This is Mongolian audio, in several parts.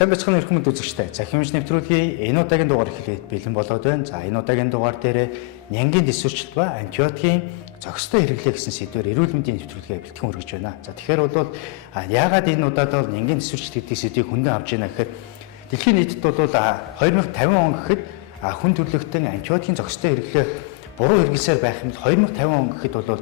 Сайн бацхан эрхэм мэнд үзэгчтэй. Цахим Эмч нэвтрүүлгийн энэ удаагийн дугаар эхлээд бэлэн болоод байна. За энэ удаагийн дугаар дээр нянгийн тэсвэржилт ба антибиотикийн зохистой хэрэглээ гэсэн сэдвээр эрүүл мэндийн нэвтрүүлгээ бэлтгэн хүргэж байна. За тэгэхээр бол яагаад энэ удаад бол нянгийн тэсвэржилт гэдэг сэдвийг хүндэн авч байна гэхээр дэлхийн нийтэд бол 2050 он гэхэд хүн төрөлхтөн антибиотикийн зохистой хэрэглээ буруу хэрэглэсээр байх юм бол 2050 он гэхэд бол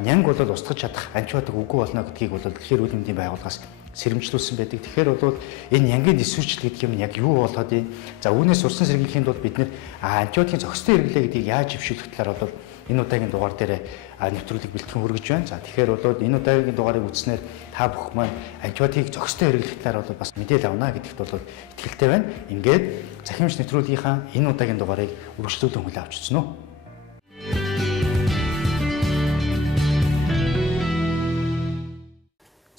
нянг бол устгаж чадах антибиотик үгүй болно гэдгийг бол дэлхийн эрүүл мэндийн байгууллагаас сэрэмжлүүлсэн байдаг. Тэгэхээр бол энэ нянгийн тэсвэржилт гэдэг юм яг юу болоод юм? За үүнээс сурсан сэргийлэхэд бол бид нэр антибиотикийн зохистой хэрэглээ гэдгийг яаж өвшүүлэх талаар бол энэ удаагийн дугаар дээр нэвтрүүлэг бэлтгэн хүргэж байна. За тэгэхээр бол энэ удаагийн дугаарыг үзснээр та бүх маань антибиотикийг зохистой хэрэглэх талаар бол бас мэдээлэл авна гэдэгт бол итгэлтэй байна. Ингээд Цахим Эмч нэвтрүүлгийнхаа энэ удаагийн дугаарыг үргэлжлүүлэн хүлээн авч үзсэн үү?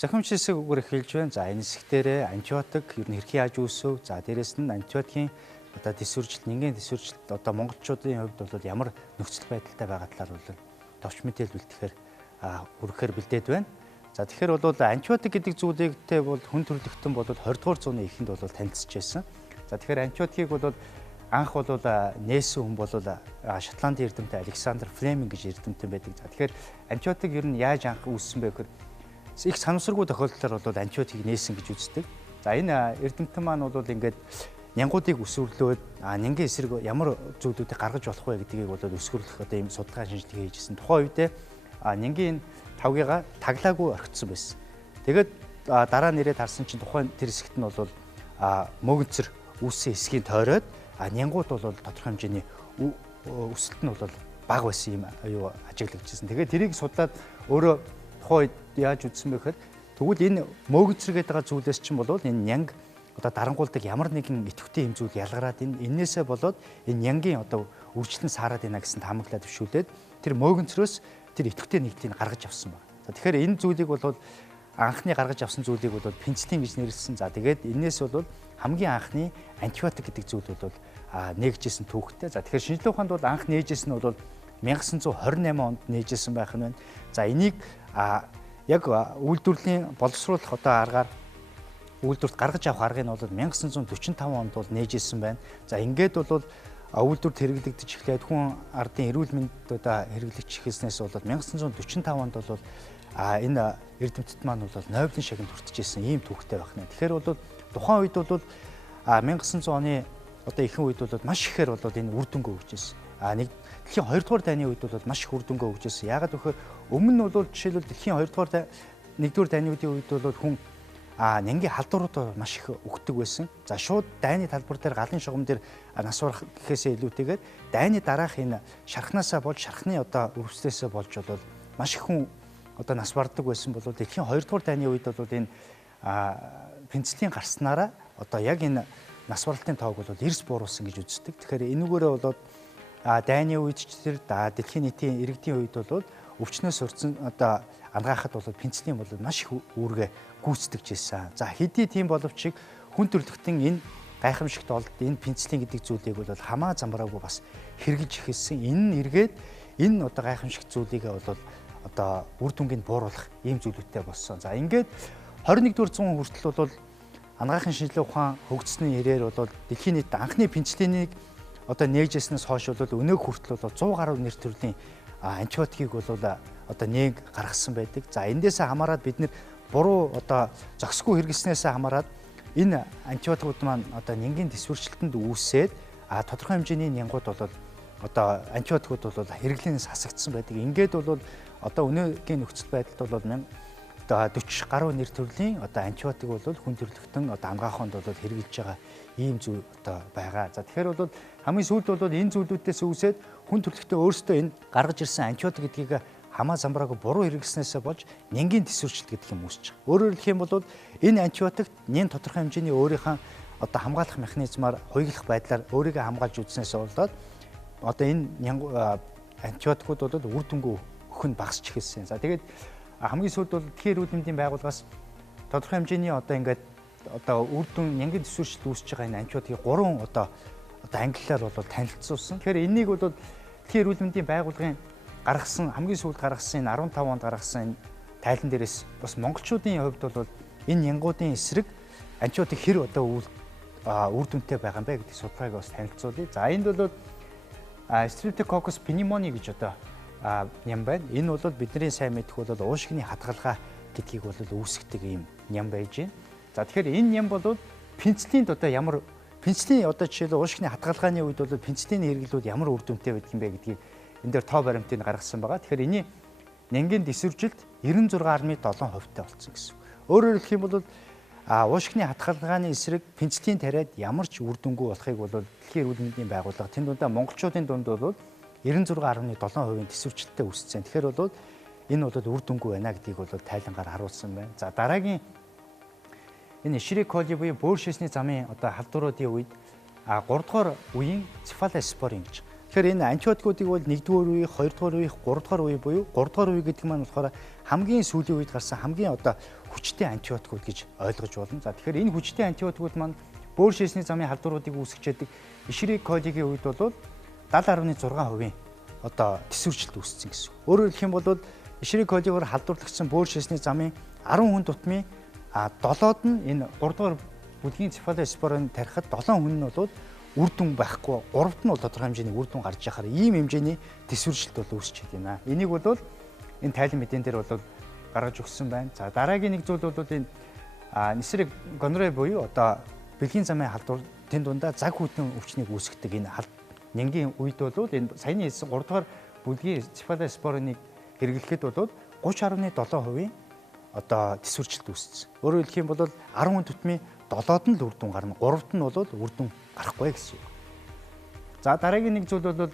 Цахим Эмч хэсэг үгээр эхэлж байна. За энэ хэсгтээ антибиотик ер нь хэрхэн яаж үүсв? За дээрэс нь антибиотикийн тэсвэржилт, нянгийн тэсвэржилт монголчуудын хувьд бол ямар нөхцөл байдалтай байгаа талаар бол товч мэдээлэл бэлтгэхээр хүргэхээр бэлдээд байна. За тэгэхээр бол антибиотик гэдэг зүйлэгтэй бол хүн төрөлхтөн бол 20 дугаар зууны эхэнд бол танилцж байсан. За тэгэхээр антибиотикийг бол анх бол нээсэн хүн бол Шотландын эрдэмтэн Александр Флеминг гэж эрдэмтэн байдаг. За тэгэхээр антибиотик ер нь яаж анх үүссэн бэ гэхээр их санамсаргүй тохиолдлоор бол антибиотикийг нээсэн гэж үздэг. За энэ эрдэмтэн маань бол ингээд нянгуудыг өсвөрлөөд нянгийн эсрэг ямар зүйлүүдийг гаргаж болох вэ гэдгийг бол өсвөрлөх ийм судалгаа шинжилгээ хийжсэн. Тухайн үедээ нянгийн тавгыгаа таглаагүй орхицсон байсан. Тэгээд дараа нэрээд харсан чинь тухайн тэр хэсэгт нь бол мөгөнцөр үүссэн хэсгийн тойроод нянгууд бол тодорхой хэмжээний өсөлт нь бол бага байсан юм ажиглагдчихсэн. Тэгээд тэрийг судлаад өөрөө тухайн үед яаж үзсэн бэ гэхээр тэгвэл энэ мөгөнцөр гэдэг зүйлээс чинь бол энэ нянг дарангуулдаг ямар нэгэн идэвхтэй юм зүйл ялгараад энээсээ болоод энэ нянгийн үржилтэн саарад байна гэсэн таамаглаад төвшүүлээд тэр мөөгөнцрөөс тэр идэвхтэй нэгдлийг гаргаж авсан байна. За тэгэхээр энэ зүйлийг бол анхны гаргаж авсан зүйлийг бол пенцилин гэж нэрлэсэн. За тэгээд энээс бол хамгийн анхны антибиотик гэдэг зүйл бол нээгжсэн түүхтэй. За тэгэхээр шинжилгээ ухаанд бол анх нээжсэн нь бол 1928 онд нээжсэн байх нь байна. За энийг яг үйлдвэрлэлийн боловсруулах аргаар үйлдвэрт гаргаж авах аргыг нь бол 1945 онд бол нээжсэн байна. За ингээд бол үйлдвэрт хэрэглэгдэж эхлээд хүн ардын эрүүл мэнд хэрэглэгч эхэлснээс бол 1945 онд бол энэ эрдэмтэд маань бол Нобелийн шагнал хүртэж ийм түүхтэй байна. Тэгэхээр бол тухайн үед бол 1900 оны ихэнх үед бол маш ихээр бол энэ үр дүнгээ өгч ирсэн. Дэлхийн 2 дугаар дайны үед бол маш их үр дүнгээ өгч ирсэн. Яагаад гэвэл өмнө нь бол жишээлбэл дэлхийн 2 дугаар 1-р дайны үеийн үед бол хүн нянгийн халдварууд маш их өгдөг байсан. За шууд дайны талбар дээр галын шугам дээр нас барах гэхээсээ илүүтэйгээр дайны дараах энэ шархнаасаа болж шархны өвслөөсөө болж бол маш их хүн нас бардаг байсан бол дэлхийн 2 дугаар дайны үед бол энэ пенцилин гарснараа яг энэ нас баралтын тоог бол эрс бууруулсан гэж үздэг. Тэгэхээр энүүгээрээ бол дайны үед ч тэр дэлхийн нийтийн иргэдийн үед бол өвчнөөс урдсан ангаахад бол пенцилин бол маш их үүргээ гүйцэтгэж ирсэн. За хэдий тийм боловч хүн төрөлхтөн энэ гайхамшигт олд энэ пенцилин гэдэг зүйлийг бол хамаа замбраагүй бас хэрэгжилж эхэлсэн. Энэ нь эргээд энэ гайхамшигт зүйлийг бол үр дүнгийн бууруулах ийм зүйлүүдтэй болсон. За ингээд 21-р зуун хүртэл бол анагаахын шинжилгээ ухаан хөгжсөний хэрээр бол дэлхийн нийтэд анхны пенцилинийг нээжсэнээс хойш бол өнөөг хүртэл бол 100 гаруй нэр төрлийн антибиотикийг бол нээг гаргасан байдаг. За эндээсээ хамаарат бид нэр буруу зохисгүй хэрэглэснээс хамаарат энэ антибиотикууд маань нянгийн тэсвэржилтэнд үүсээд тодорхой хэмжээний нянгууд бол антибиотикууд бол хэрэглэнээс хасагдсан байдаг. Ингээд бол өнөөгийн нөхцөл байдалд бол 40 гаруй нэр төрлийн антибиотик бол хүн төрөлхтөн амгааханд бол хэрэгжилж байгаа ийм зүйл байгаа. За тэгэхээр бол хамгийн сүүлд бол энэ зүйлүүдээс үүсээд хүн төрөлхтөн өөрсдөө энэ гаргаж ирсэн антибиотик гэдгийг хамаа замбрааг буруу хэрэглэснээс болж нянгийн тэсвэржилт гэдэг юм үүсэж байгаа. Өөрөөр хэлэх юм бол энэ антибиотикт нэн тодорхой хэмжээний өөрийнхөө хамгаалах механизмаар хуйглах байдлаар өөрийгөө хамгаалж үзснээс болоод энэ антибиотикууд бол үр дүнгүй өгөх нь багасч эхэлсэн. За тэгээд хамгийн сүүлд бол дэлхийн эрүүл мэндийн байгууллагаас тодорхой хэмжээний ингээд үр дүн нянгийн тэсвэржилт үүсэж байгаа энэ антибиотикийг 3 англиар бол танилцуулсан. Тэгэхээр энийг бол дэлхийн эрүүл мэндийн байгууллагын хамгийн сүүлд гаргасан энэ 15 онд гаргасан энэ тайлан дээрээс бас монголчуудын хувьд бол энэ нянгуудын эсрэг антибиотик хэр одоо үр дүнтэй байгаа юм бэ гэдэг судалгааг бас танилцуулъя. За энд бол Streptococcus pneumoniae гэж одоо ням байна. Энэ бол бидний сайн мэдэх бол уушгины хадгалгаа гэдгийг бол үүсгдэг ийм ням байж байна. За тэгэхээр энэ ням бол пенцилинд одоо ямар пенцилин одоо жишээлбэл уушгины хадгалгааны үед бол пенцилины хэрэглүүд ямар үр дүнтэй байдаг юм бэ гэдгийг энэ дээр тоо баримтыг гаргасан байгаа. Тэгэхээр энэ нянгийн тэсвэржилт 96.7% болсон гэсэн. Өөрөөр хэлэх юм бол уушгины хадгалгааны эсрэг пенцилин тариад ямар ч үр дүнгүй болохыг бол Дэлхийн эрүүл мэндийн байгууллага тэнд дундаа монголчуудын дунд бол 96.7% тэсвэржилттэй үүссэн. Тэгэхээр бол энэ бол үр дүнгүй байна гэдгийг бол тайлангаар харуулсан байна. За дараагийн энэ Escherichia буюу бөөр шээсний замын одоо халдваруудын үед 3 дугаар үеийн цефалоспорин гэж. Тэгэхээр энэ антибиотикуудыг бол 1-р үе, 2-р үе, 3-р үе буюу 3-р үе гэдэг маань болохоор хамгийн сүүлийн үед гарсан хамгийн одоо хүчтэй антибиотикууд гэж ойлгож болно. За тэгэхээр энэ хүчтэй антибиотикууд маань бөөр шээсний замын халдваруудыг үүсгэждэг Escherichia-гийн үед бол 70.6% одоо тэсвэржилт үүссэн гэсэн. Өөрөөр хэлэх юм бол Escherichia-гаар халдварлагдсан бөөр шээсний замын 10 хүн тутмын 7-д нь энэ 3 дугаар бүлгийн цефалоспорин тарихад 7 хүн нь бол үр дүн байхгүй, 3-т нь бол тодорхой хэмжээний үр дүн гарч яхаар ийм хэмжээний тэсвэржилт бол үүсчихэд байна. Энийг бол энэ тайлан мэдэн дээр бол гаргаж өгсөн байна. За дараагийн нэг зүйл бол энэ нисрэг гонорой буюу одоо бэлгийн замын халдвар тэнд дундаа цаг хүйтэн өвчнийг үүсгэдэг энэ нянгийн үед бол энэ саяны хэлсэн 3 дугаар бүлгийн цефалоспориныг хэрэглэхэд бол 30.7% одоо тэсвэржилт үүссэн. Өөрөөр хэлэх юм бол 10 хүн тутмын 7-д нь л үр дүн гарна, 3-т нь бол үр дүн гарахгүй гэсэн үг. За дараагийн нэг зүйл бол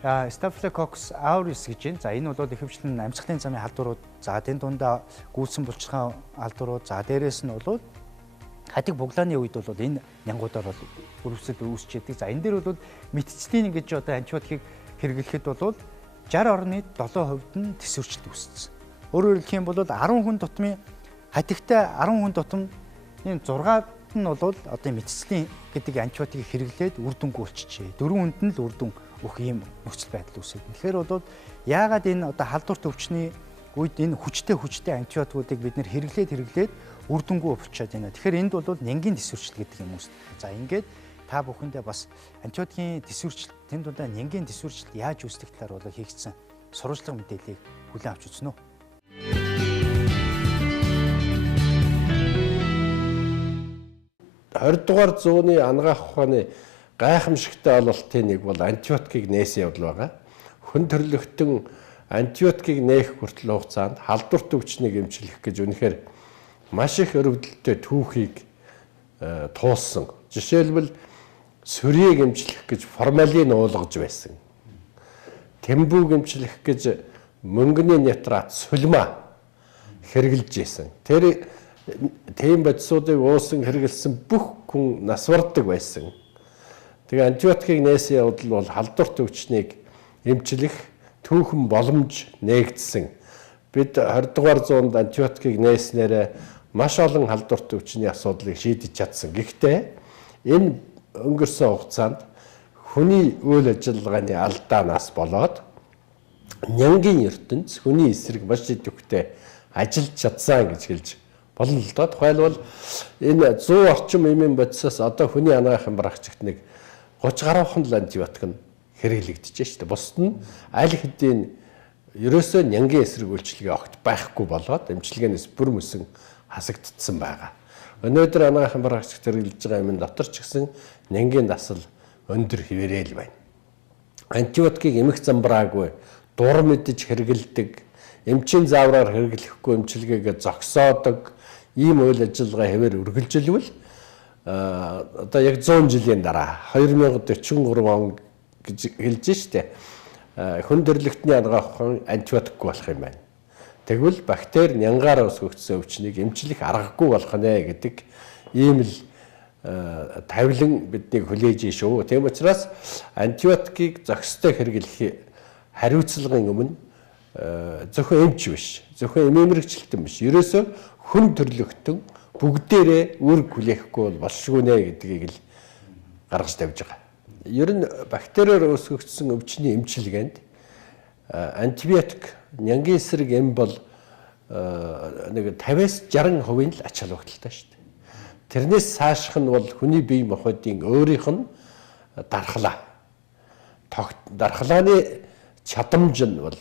Staphylococcus aureus гэж байна. За энэ бол ихэвчлэн амьсгалын замын халдварууд, за тэнд дундаа гүйцэн булчирхай халдварууд, за дээрээс нь бол хатиг буглааны үед бол энэ нянгуудаар бол өрөвсөд үүсчихэд. За энэ дээр бол метицилин гэж одоо антибиотикийг хэрэглэхэд бол 60.7% нь тэсвэржилт үүссэн. Өөрөөр хэлэх юм бол 10 хүн тутмын хатигтай 10 хүн тутам энэ 6-д нь бол одоо метицилин гэдэг антибиотикийг хэрэглээд үр дүнгүй болчихжээ. 4 хүнд нь л үр дүн өгөх ийм нөхцөл байдал үүсэв. Тэгэхээр бол яагаад энэ одоо халдварт өвчний үед энэ хүчтэй антибиотикуудыг бид нэр хэрэглээд үр дүнгүй болчиход байна. Тэгэхээр энд бол нянгийн тэсвэржилт гэдэг юм уу. За ингээд та бүхэндээ бас антибиотикийн тэсвэржилт тэнд дундаа нянгийн тэсвэржилт яаж үүсдэг талаар бол хийгдсэн сурвалжлага мэдээллийг хүлээн авч үзнэ үү. 20 дугаар зууны анагаах ухааны гайхамшигтай ололтын нэг бол антибиотикийг нээсэн явдал байгаа. Хүн төрөлхтөн антибиотикийг нээх хүртэл хугацаанд халдварт өвчнийг эмчлэх гэж үнэхээр маш их өрөвдөлтөй түүхийг туулсан. Жишээлбэл сүрийг эмчлэх гэж формалин уулгаж байсан. Тэмбүүг эмчлэх гэж мөнгөний нитрат сулма хэрэгжилж байсан. Тэр тийм бодисуудыг уусан хэрэгэлсэн бүх хүн нас бардаг байсан. Тэгээ антибиотикийг нээсэн явдал бол халдварт өвчнийг эмчлэх түүхэн боломж нээгдсэн. Бид 20 дугаар зуунд антибиотикийг нээснээр маш олон халдварт өвчний асуудлыг шийдэж чадсан. Гэхдээ энэ өнгөрсөн хугацаанд хүний үйл ажиллагааны алдаанаас болоод нянгийн ертөнц хүний эсрэг маш идэвхтэй ажиллаж чадсан гэж хэлж болно л доо. Тухайлбал энэ 100 орчим эмийн бодисоос одоо хүний анагаахын барагчигт нэг 30 гаруйхан л антибиотик нь хэрэглэгдэж шүү дээ. Бусд нь аль хэдийн ерөөсөө нянгийн эсрэг үйлчилгээ огт байхгүй болоод эмчилгээнээс бүр мөсөн хасагдсан байгаа. Өнөөдөр анагаахын барагчигт хэрэглэж байгаа эмийн дотор ч гэсэн нянгийн дасал өндөр хэвээрэл байна. Антибиотикийг эмх замбраагүй дур мэдж хэрэгэлдэг, эмчийн заавраар хэрэглэхгүй эмчилгээгээ зогсоодог ийм үйл ажиллагаа хэвээр үргэлжилвэл одоо яг 100 жилийн дараа 2043 он гэж хэлж штэ хүн төрөлхтний анагаах ухаан антибиотикгүй болох юм байна. Тэгвэл бактери нянгаар өсгөгдсөн өвчнийг эмчлэх аргагүй болох нэ гэдэг ийм л тавилан биднийг хүлээж шүү. Тийм учраас антибиотикийг зохистой хэрэглэх хариуцлагын өмнө зөвхөн эмч биш, зөвхөн эмээмэрэгчлэлтэн биш. Ерөөсөө хүн төрлөختөн бүгдээрээ үр хүлээхгүй болшгүй нэ гэдгийг л гаргаж тавьж байгаа. Ер нь бактериор өсгөгдсөн өвчний эмчилгээнд антибиотик нянгийн эсрэг эм бол нэг 50-60% л ач холбогдолтой шүү дээ. Тэрнээс цааших нь бол хүний бие махбодын өөрийнх нь дархлаа. Дархлааны чадамж нь бол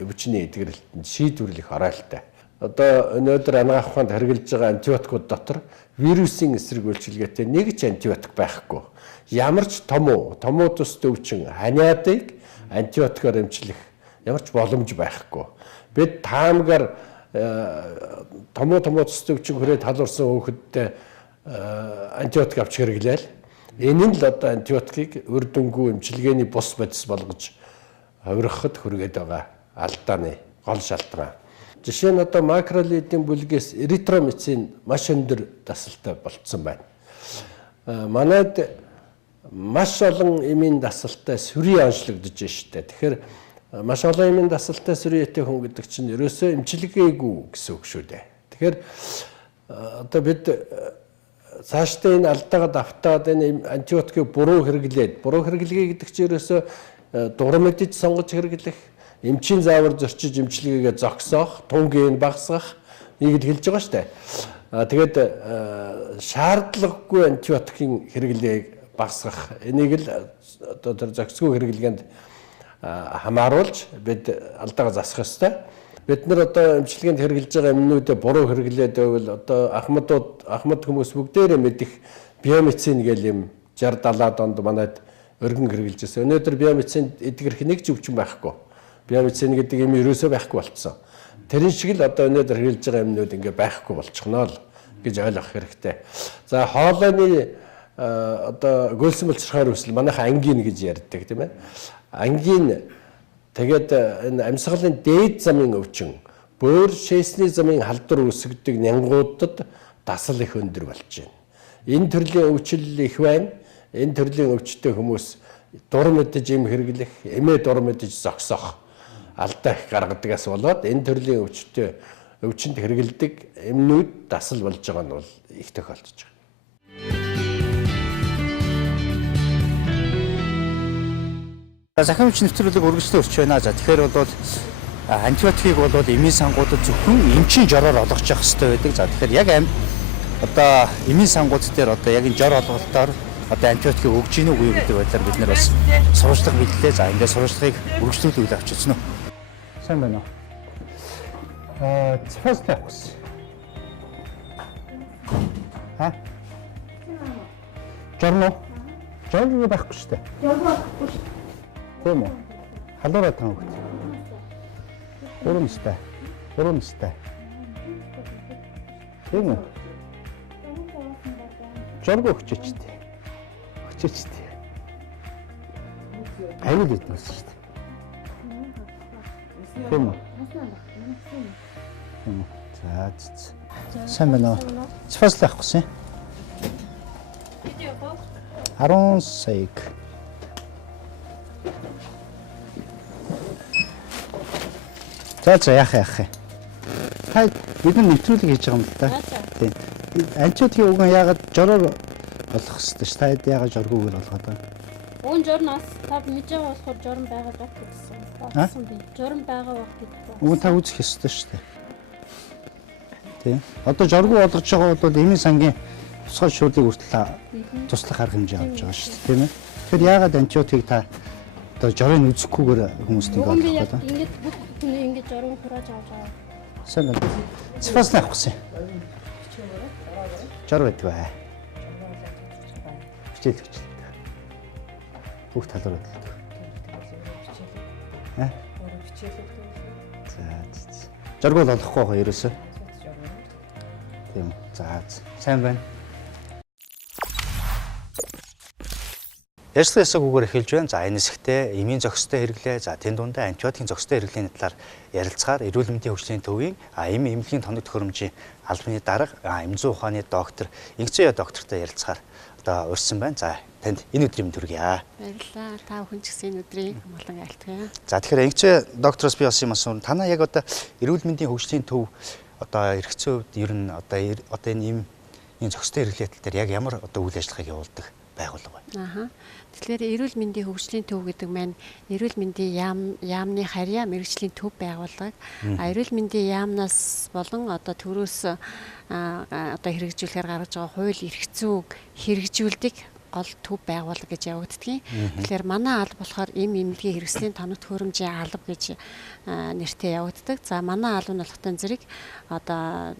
өвчний эдгэрэлтэнд шийдвэрлэх оройтой. Одоо өнөөдөр анагаах ухаанд хэрэгжилж байгаа антибиотикууд дотор вирусын эсрэг үйлчилгээтэй нэг ч антибиотик байхгүй. Ямар ч томуу төстэй өвчин ханиадыг антибиотикоор эмчлэх ямар ч боломж байхгүй. Бид таамгаар томуу төстэй өвчин хүрээд халуурсан хүүхэдтэй антибиотик авч хэрэглээл. Энэ нь л одоо антибиотикийг үр дүнгүй эмчилгээний бус бодис болгож хувиргахад хүргээд байгаа алдааны гол шалтгаан. Жишээ нь одоо макролидийн бүлгээс эритромицин маш өндөр дасалтай болцсон байна. Манайд маш олон эмийн дасалтай сүрий онцлогдож байна шүү дээ. Тэгэхээр маш олон эмийн дасалтай сүрийтэй хүн гэдэг чинь ерөөсөө эмчилгээгүй гэсэн үг шүү дээ. Тэгэхээр одоо бид цаашдаа энэ алдаагаа давтаад энэ антибиотикийг буруу хэрэглэгээ гэдэг чинь ерөөсөө дугуй мэдэж сонгож хэрэглэх, эмчийн заавар зорчиж эмчилгээгээ зогсоох, тунгийн багасгах нэг л хэлж байгаа шүү дээ. Тэгээд шаардлагагүй антибиотикийн хэрэглээг багасгах энийг л одоо тэр зохисгүй хэрэглгээнд хамааруулж бид алдаагаа засах ёстой. Бид нар одоо эмчилгээнд хэрэгжилж байгаа эмнүүдээ буруу хэрэглээд байвал одоо ахмад хүмүүс бүгдээрээ мэдих биомедицин гэл юм 60-70 онд манайд өргөн хэрэгжилж байсан. Өнөөдөр биомедицин эдгэрх нэг ч өвчин байхгүй. Биомедицин гэдэг юм ерөөсөө байхгүй болцсон. Тэрэн шиг л одоо өнөөдөр хэрэгжилж байгаа эмнүүд ингээ байхгүй болчихно л гэж ойлгох хэрэгтэй. За хоолойны одоо гөлсөн болцохоор үсэл манайха ангин гэж ярьдаг тийм ээ. Ангин тэгээд энэ амьсгалын дээд замын өвчин, бөөр шээсний замын халдвар үүсгдэг нянгуудад дасал их өндөр болж байна. Энэ төрлийн өвчлөл их байна. Энэ төрлийн өвчтөй хүмүүс дур мэдэж эм хэрэглэх, эмээ дур мэдэж зогсоох алдаа их гаргадагаас болоод энэ төрлийн өвчнөд хэрэгэлдэг эмнүүд дасал болж байгаа нь бол их тохиолдож байгаа. Цахим эмч нэвтрүүлэг үргэлжлэн өрч байна. За тэгэхээр бол антибиотикийг бол эмийн сангуудад зөвхөн эмчийн жороор олгож явах хэрэгтэй байдаг. За тэгэхээр яг одоо эмийн сангууд дээр одоо яг энэ жор олголтоор одоо антибиотикийг өгж гинүү үгүй гэдэг байдлаар бид нар бас сурвалжлага бидлээ. За ингээд сурвалжлагыг үргэлжлүүлүүлээ авч үзсэн үү? Сайн байна уу? Цэфэс тавьс. Жоргүй байхгүй шүү дээ. Жоргүй байхгүй шүү. Тийм үү? Халуураад байгаа хөөе. Уран өстэй. Тийм үү? Жоргүй өчөчтэй. Аюул идэх шүү дээ. Тийм үү? За. Сайн байна уу? Цэфэс авахгүйсэн. 10 сая. За яах. Хай бид нэвтрүүлэг хийж байгаа юм л да. Тийм. Антибиотикийг угаан яагаад жороор олох хэрэгтэй ш. Та яагаад жоргүйгээр олгоод байгаа? Уун жорноос та мэдж байгаа болохоор жорн байгаа байх гэсэн. Болсон би. Жорн байгаа байх гэдэг. Уун та үзэх ёстой ш. Тийм. Одоо жоргүй олгож байгаа бол эмийн сангийн тусгай шуудыг хүртэл туслах арга хэмжээ авч байгаа ш. Тийм ээ. Тэгэхээр яагаад антибиотикийг та одоо жорыг үзэхгүйгээр хүмүүст ингэ олгох гэдэг? Ингээд бүх хүн ингэж жорн хурааж авч байгаа. Сайн байна. Цэфэс авахгүйсэн. Жор байдаг бай. Хичээл. Бүх талаар байдаг. За. Жоргол олохгүй байгаа ерөөсөө. Тийм. За. Сайн байна. Ярьслах ясагүйгээр эхэлж байна. За энэ хэсэгтээ эмийн зохистой хэрэглээ, за тэн дундаа антибиотикийн зохистой хэрэглээний талаар ярилцахаар эрүүл мэндийн хөгжлийн төвийн эмийн эмнэлгийн тоног төхөөрөмжийн албаны дарга эмзэн ухааны доктор Эмчийн доктортой ярилцахаар одоо урьдсан байна. За танд энэ өдрийн төргийа. Баярлалаа. Та бүхэн ч гэсэн энэ өдрийг молон айлтгая. За тэгэхээр Эмчийн доктороос би бас юм асуун. Танаа яг одоо эрүүл мэндийн хөгжлийн төв одоо эргэцэн хувьд ер нь одоо энэ эмийн зохистой хэрэглээ тал дээр яг ямар одоо үйл ажиллагааг явуулдаг байгууллага байна. Аха. Тэгэхээр эрүүл мэндийн хөгжлийн төв гэдэг маань эрүүл мэндийн яамны харьяа мэрэгжлийн төв байгууллага. Эрүүл мэндийн яамнаас болон одоо төрөөс одоо хэрэгжүүлэхээр гаргаж байгаа хууль эрх зүйн хэрэгжүүлдэг гол төв байгууллага гэж явагддгийг. Тэгэхээр манай алба болохоор эмнэлгийн хэрэгслийн тоног төхөөрөмжийн алба гэж нэртэй явагддаг. За манай алба нь болохтой зэрэг одоо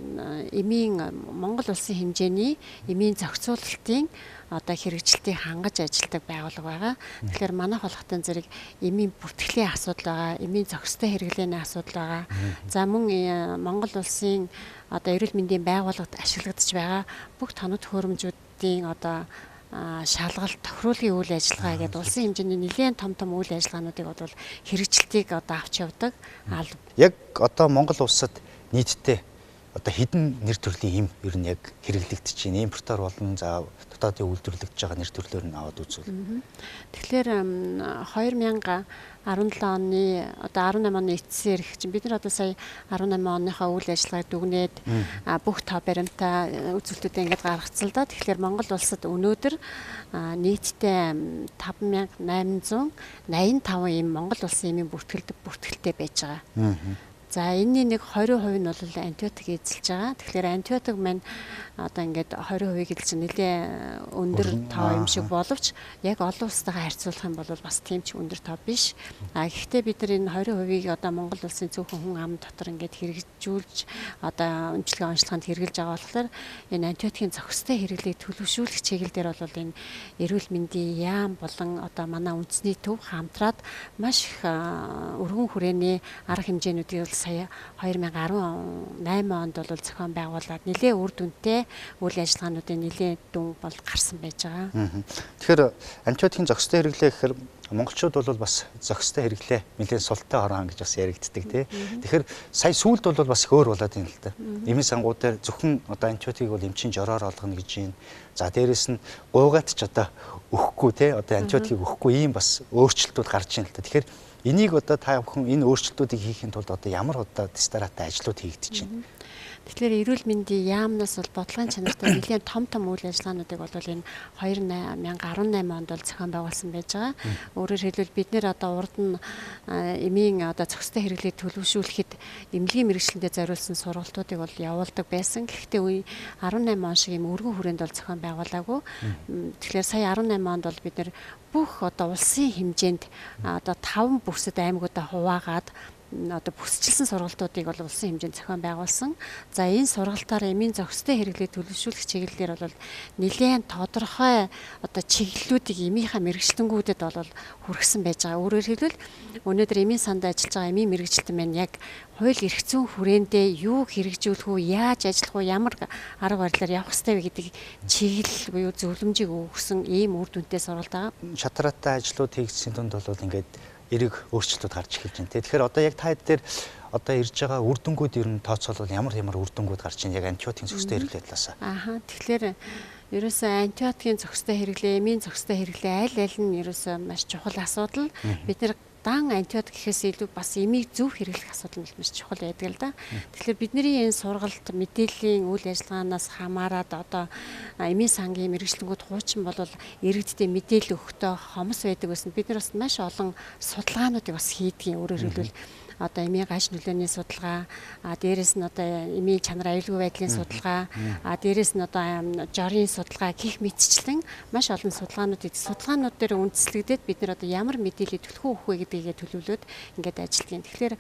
эмийн Монгол улсын хэмжээний эмийн зохицуулалтын одоо хэрэгжилтийг хангаж ажилладаг байгууллага байгаа. Тэгэхээр манайх болохтой зэрэг эмийн бүртгэлийн асуудал байгаа, эмийн зохистой хэрэглээний асуудал байгаа. За мөн Монгол улсын одоо эрүүл мэндийн байгууллагад ашиглагдаж байгаа бүх тоног төхөөрөмжүүдийн одоо шалгалт тохируулгын үйл ажиллагаа гэдэг улсын хэмжээний нэлээд том үйл ажиллагаануудыг бол хэрэгжилтийг одоо авч явдаг алба. Яг одоо Монгол улсад нийтдээ одоо хэдэн нэр төрлийн эм ер нь яг хэрэглэгдэж байна. Импортоор болон за дотоодын үйлдвэрлэгдэж байгаа нэр төрлөөр нь аваад үзвэл. Тэгэхээр 2017 оны одоо 18 оны эцсээр чинь бид нар одоо сая 18 оныхоо үйл ажиллагааг дүгнээд бүх тоо баримтаа үзүүлэлтүүдээ ингээд гаргацсан л да. Тэгэхээр Монгол улсад өнөөдөр нийтдээ 5885 эм Монгол улсын эмийн бүртгэлтэй байж байгаа. За энэний нэг 20% нь бол антибиотик эзэлж байгаа. Тэгэхээр антибиотик маань одоо ингээд 20%-ийг эзэлж нэлээ өндөр тоо юм шиг боловч яг олон улстайгаа харьцуулах юм бол бас тийм ч өндөр тоо биш. Гэхдээ бид нар энэ 20%-ийг одоо Монгол улсын зөвхөн хүн ам дотор ингээд хэрэгжүүлж одоо өнчлөгийн онцлогонд хэрэгжилж байгаа болохоор энэ антибиотикийн зохистой хэрэглээг төлөвшүүлэх чиглэлээр бол энэ эрүүл мэндийн яам болон одоо манай үндэсний төв хамтраад маш их өргөн хүрээний арга хэмжээнүүдийг сая 2018 онд бол зохион байгуулад нэлээ үр дүнтэй үйл ажиллагаануудын нэлээ дүн бол гарсан байж байгаа. Тэгэхээр антибиотикийн зохистой хэрэглээ гэхээр монголчууд бол бас зохистой хэрэглээ нэлээд султай хорон гэж бас яригддаг тий. Тэгэхээр сая сүүлд бол бас их өөр болоод байна л да. Эмийн сангууд дээр зөвхөн одоо антибиотикийг бол эмчийн жороор олгоно гэж байна. За дээрэс нь гуйгаад ч одоо өгөхгүй тий. Одоо антибиотикийг өгөхгүй ийм бас өөрчлөлтүүд гарч байна л да. Тэгэхээр энийг одоо та бүхэн энэ өөрчлөлтүүдийг хийхин тулд одоо ямар одоо дистаратай ажлууд хийгдэж байна? Тэгэхээр эрүүл мэндийн яамнаас бол бодлогын чанартай нэлээд том үйл ажиллагаануудыг бол энэ 2018 онд бол зохион байгуулсан байж байгаа. Өөрөөр хэлбэл бид нэр одоо урд нь эмийн одоо зохистой хэрэглээг төлөвшүүлэхэд эмнэлгийн мэргэжлэндээ зориулсан сургалтуудыг бол явуулдаг байсан. Гэхдээ 18 он шиг юм өргөн хүрээнд бол зохион байгуулаагүй. Тэгэхээр сая 18 онд бол бид нэр бүх одоо улсын хэмжээнд одоо 5 бүсэд аймагуудаа хуваагаад одоо бүсчилсэн сургалтуудыг бол улсын хэмжээнд зохион байгуулсан. За энэ сургалтаар эмийн зохистой хэрэглээг төлөвшүүлэх чиглэлээр бол нэлээд тодорхой одоо чиглэлүүдийг эмийнхаа мэргэжлэнгүүдэд бол хүргэсэн байж байгаа. Өөрөөр хэлбэл өнөөдөр эмийн санд ажиллаж байгаа эмийн мэргэжилтэн маань яг хууль эрх зүйн хүрээндээ юу хэрэгжүүлэх үү, яаж ажиллах уу, ямар арга барилаар явах ёстой вэ гэдэг чиглэл буюу зөвлөмжийг өгсөн ийм үр дүнтэй сургалт байгаа. Шатраатай ажлууд хийгдсэний тунд бол ингээд эрэг өөрчлөлтүүд гарч эхэлж байна. Тэгэхээр одоо яг та хэд дээр одоо ирж байгаа үр дүнгууд ер нь тооцоолвол ямар үр дүнгууд гарч ийн яг антибиотикийн зохистой хэрэглээ талаас. Тэгэхээр ерөөсөө антибиотикийн зохистой хэрэглээ, эмийн зохистой хэрэглээ аль нь ерөөсөө маш чухал асуудал. Бид нэр дан антибиотик гэхээс илүү бас эмийг зөв хэрэглэх асуудал нь маш чухал байдаг л да. Тэгэхээр бидний энэ сургалт мэдээллийн үйл ажиллагаанаас хамаарат одоо эмийн сангийн мэргэжлэнгүүд хуучин бол иргэдтэй мэдээлэл өгөхдөө хомос байдаг гэсэн бид нар бас маш олон судалгаануудыг бас хийдгийг өөрөөр хэлбэл одоо эмийн гаш нөлөөний судалгаа, дээрэс нь одоо эмийн чанар аюулгүй байдлын судалгаа, дээрэс нь одоо жорийн судалгаа гэх мэтчлэн маш олон судалгаанууд идэх. Судалгаанууд дээр үндэслэгдээд бид нар одоо ямар мэдээлэл төлөх үү гэдгийг төлөвлөөд ингээд ажилладаг. Тэгэхээр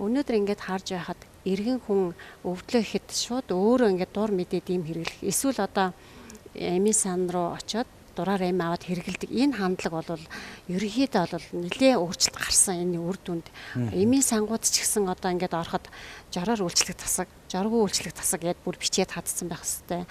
өнөөдөр ингээд харж байхад иргэн хүн өвдлөө ихэд шууд өөрөө ингээд дур мэдээд ийм хэрэглэх. Эсвэл одоо эмийн сан руу очиод дураар эм аваад хэрэгэлдэг энэ хандлага бол ерөнхийдөө бол нэлээ өөрчлөлт гарсан энэ үр дүнд эмийн сангууд ч гэсэн одоо ингээд ороход жороор үйлчлэх тасаг, жоргүй үйлчлэх тасаг гэдээ бүр бичээд хатцсан байх хэвээр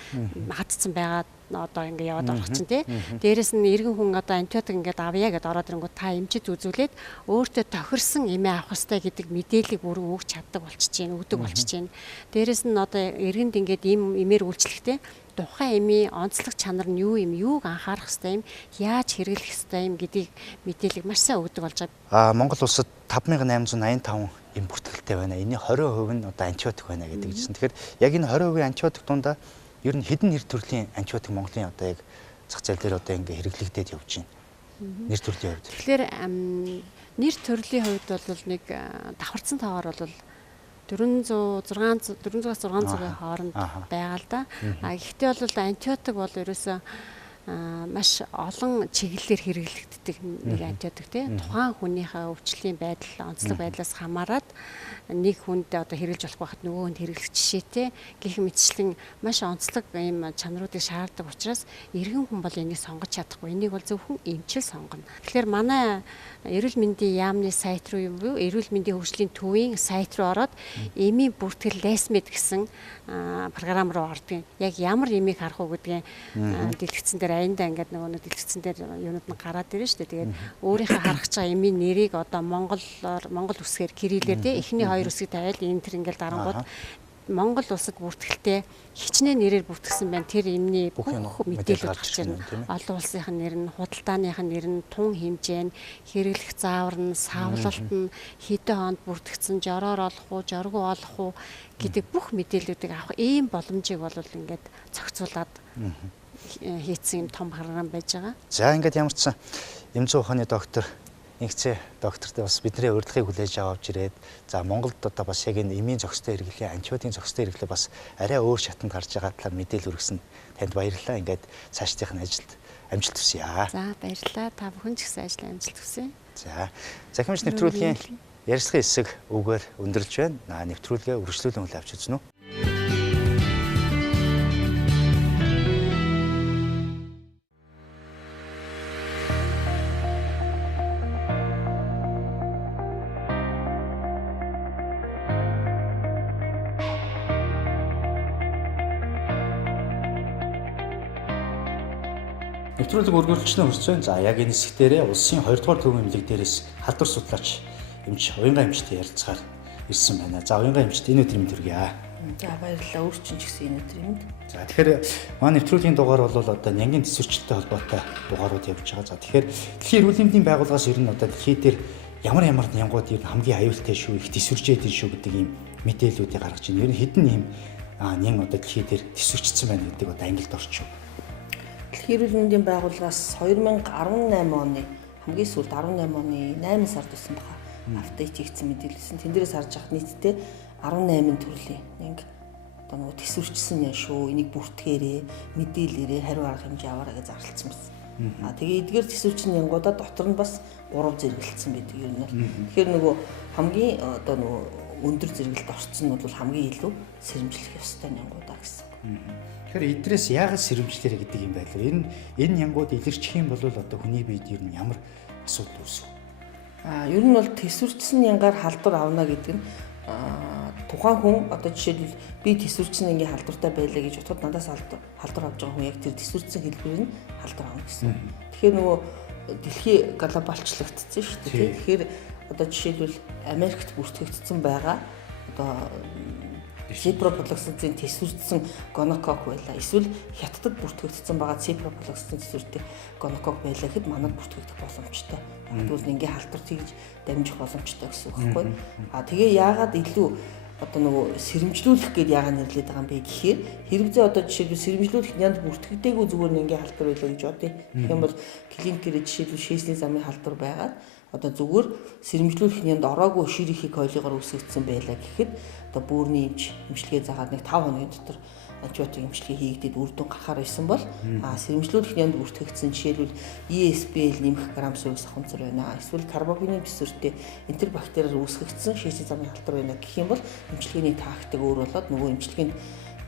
хатцсан байгаа одоо ингээд яваад орох чинь тий. Дээрэс нь иргэн хүн одоо антибиотик ингээд авъя гэдээ ороод ирэнгүүт та эмчид үзүүлээд өөртөө тохирсон эмээ авах хэрэгтэй гэдэг мэдээллийг бүрэн өгч чаддаг болчихж байна, өгдөг болчихж байна. Дээрэс нь одоо иргэнд ингээд эмээр үйлчлэхдээ тухайн эмийн онцлог чанар нь юу юм, юуг анхаарах хэрэгтэй юм, яаж хэрэглэх хэрэгтэй юм гэдгийг мэдээлэл маш сайн өгдөг болж байгаа. Монгол улсад 5885 эм бүртгэлтэй байна. Энийн 20% нь одоо антибиотик байна гэдэг жисэн. Тэгэхээр яг энэ 20% антибиотик дундаа ер нь хэдэн нэр төрлийн антибиотик Монголын одоо яг зах зээл дээр одоо ингээ хэрэглэгдээд явж байна. Нэр төрлийн хувьд. Тэгэхээр нэр төрлийн хувьд бол нэг давхарцсан тоогоор бол 400-600 хооронд байгаа л да. Гэхдээ бол антибиотик бол ерөөсөө маш олон чиглэлээр хэрэглэгддэг нэг антибиотик тийм. Тухайн хүнийхээ өвчлөлийн байдал, онцлог байдлаас хамаарат нэг хүнд одоо хэрэглэж болох байхад нөгөө хүнд хэрэглэх жишээтэй гэх мэтчлэн маш онцлог ийм чанаруудыг шаарддаг учраас иргэн хүн бол энийг сонгож чадахгүй. Энийг бол зөвхөн эмчил сонгоно. Тэгэхээр манай эрүүл мэндийн яамны сайт руу юм уу? Эрүүл мэндийн хөгжлийн төвийн сайт руу ороод эмийн бүртгэл лайсмед гэсэн програм руу ордог. Яг ямар эмийг харах уу гэдгийг дэлгэцэн дээр аяндаа ингээд нөгөө дэлгэцэн дээр юунууд нь гараад ирнэ шүү дээ. Тэгээд өөрийнхөө харах гэж байгаа эмийн нэрийг одоо монгол үсгээр кириллээр тий эхний хоёр үсгийг тавиал энэ тэр ингээд дарангууд Монгол улсад бүртгэлтэй хичнээн нэрээр бүртгэсэн байна. Тэр эмний бүх мэдээлэл гарч ирнэ. Олон улсынх нь нэр нь, худалдааных нь нэр нь, тун хэмжээ нь, хэрэглэх заавар нь, савлалт нь, хэдэн хонд бүртгэсэн, жороор олох уу, жоргүй олох уу гэдэг бүх мэдээллүүдийг авах ийм боломжийг бол ингээд зохицуулаад хийсэн юм том програм байж байгаа. За ингээд ямар ч сан эмзэн ухааны доктор нэгцээ доктортой бас бидний урилгыг хүлээж авч ирээд за Монголд одоо бас яг энэ эмийн зохистой хэрэглээ, антибиотикийн зохистой хэрэглээ бас арай өөр шатанд гарч байгаа талаар мэдээлэл өргөсөн танд баярлалаа. Ингээд цаашдын ажилд амжилт хүсье. За баярлалаа. Та бүхэн ч гэсэн ажил амжилт хүсье. За Цахим Эмч нэвтрүүлгийн ярилцлагын хэсэг үгээр өндөрлж байна. Нэвтрүүлгээ үргэлжлүүлэн хүлээн авч үзнэ үү? Нэвтрүүлэг үргэлжлэн хүрч байна. За яг энэ хэсгтэрээ улсын 2 дугаар төвийн эмнэлэг дээрээс халдвар судлаач эмч Уянгаа эмчтэй ярилцахаар ирсэн байна. За Уянгаа эмчт энэ өдрийн мэнд хүргэе. За баярлалаа. Өөрчлөн ч гэсэн энэ өдрийн мэнд. За тэгэхээр манай нэвтрүүлгийн дугаар бол одоо нянгийн тэсвэржилттэй холбоотой дугаарууд явж байгаа. За тэгэхээр дэлхийн эрүүл мэндийн байгууллагаас ер нь одоо дэлхий дээр ямар нянгууд ер нь хамгийн аюултай шүү, их тэсвэржээд энэ шүү гэдэг ийм мэдээллүүдийг гаргаж байна. Ер нь хэдэн ийм нян одоо дэлхий дээр тэсвэрчсэн байна гэдэг одоо ангилд орчих. Дэлхийн эрүүл мэндийн байгууллагаас 2018 оны хамгийн сүүлд 18 оны 8 сард байсан баха. Апдейт хийгдсэн мэдээлэлсэн. Тэндээс харж хахад нийтдээ 18 төрлийн нэг одоо нөгөө тэсвэрчсэн яа шүү. Энийг бүртгээрээ, мэдээлээрээ хариу арга хэмжээ аваарай гэж зарлалцсан байсан. Тэгээ эдгээр тэсвэрчсэн янгуудаа дотор нь бас 3 зэрэглэлсэн байдаг юм бол. Тэгэхээр нөгөө хамгийн одоо нөгөө өндөр зэрэглэлд орцсон нь бол хамгийн илүү сэрэмжлэх ёстой янгуудаа гэсэн. Тэгэхээр эдрээс яагаад сэрэмжлэрэ гэдэг юм байлаа. Энэ янгууд илэрчих юм бол одоо хүний биед ер нь ямар асуудал үүсв? Ер нь бол тэсвэрчсэн янгаар халдвар авна гэдэг нь тухайн хүн одоо жишээлбэл би тэсвэрчсэн янгийн халдвартай байлаа гэж утгад надаас халдвар авч байгаа хүн яг тэр тэсвэрчсэн хэлбэрээр нь халдвар авна гэсэн. Тэгэхээр нөгөө дэлхий глобалчлагдсан шүү дээ. Тэгэхээр одоо жишээлбэл Америкт бүртгэгдсэн байгаа одоо Ципропологсцийн тэсвэрчсэн гонокок байлаа. Эсвэл хятадд бүртгэгдсэн байгаа ципропологсцийн тэсвэртэй гонокок байлаа гэхэд манад бүртгэгдэх боломжтой. Тэгвэл ингийн халдвар тэгж дамжих боломжтой гэсэн үг байхгүй. Тэгээ яагаад илүү одоо нөгөө сэрэмжлүүлэх гэдээ яагаад нэрлэдэг байгаа юм бэ гэхээр хэрэгцээ одоо жишээлбэл сэрэмжлүүлэх нянд бүртгэгдээгүй зүгээр нэг ингийн халдвар байлаа гэж бодъё. Тэгэх юм бол клиникээр жишээлбэл шээсний замын халдвар байгаад одоо зүгээр сэрэмжлүүлэх нянд ороогүй шир ихийг хойлогоор үүсгэгдсэн байлаа гэхэд одоо бөөрийн эмч эмчилгээ заагаад нэг 5 хоногийн дотор антибиотик эмчилгээ хийгдээд үр дүн гарахаар байсан бол сэрэмжлүүлэх нянд бүртгэгдсэн жишээлбэл ESBL нэмэх грамм сувг сахамцар байна. Эсвэл карбамин төсвөртэй энтербактериар үүсгэгдсэн шээсний замын халдвар байна гэх юм бол эмчилгээний тактик өөр болоод нөгөө эмчилгээнд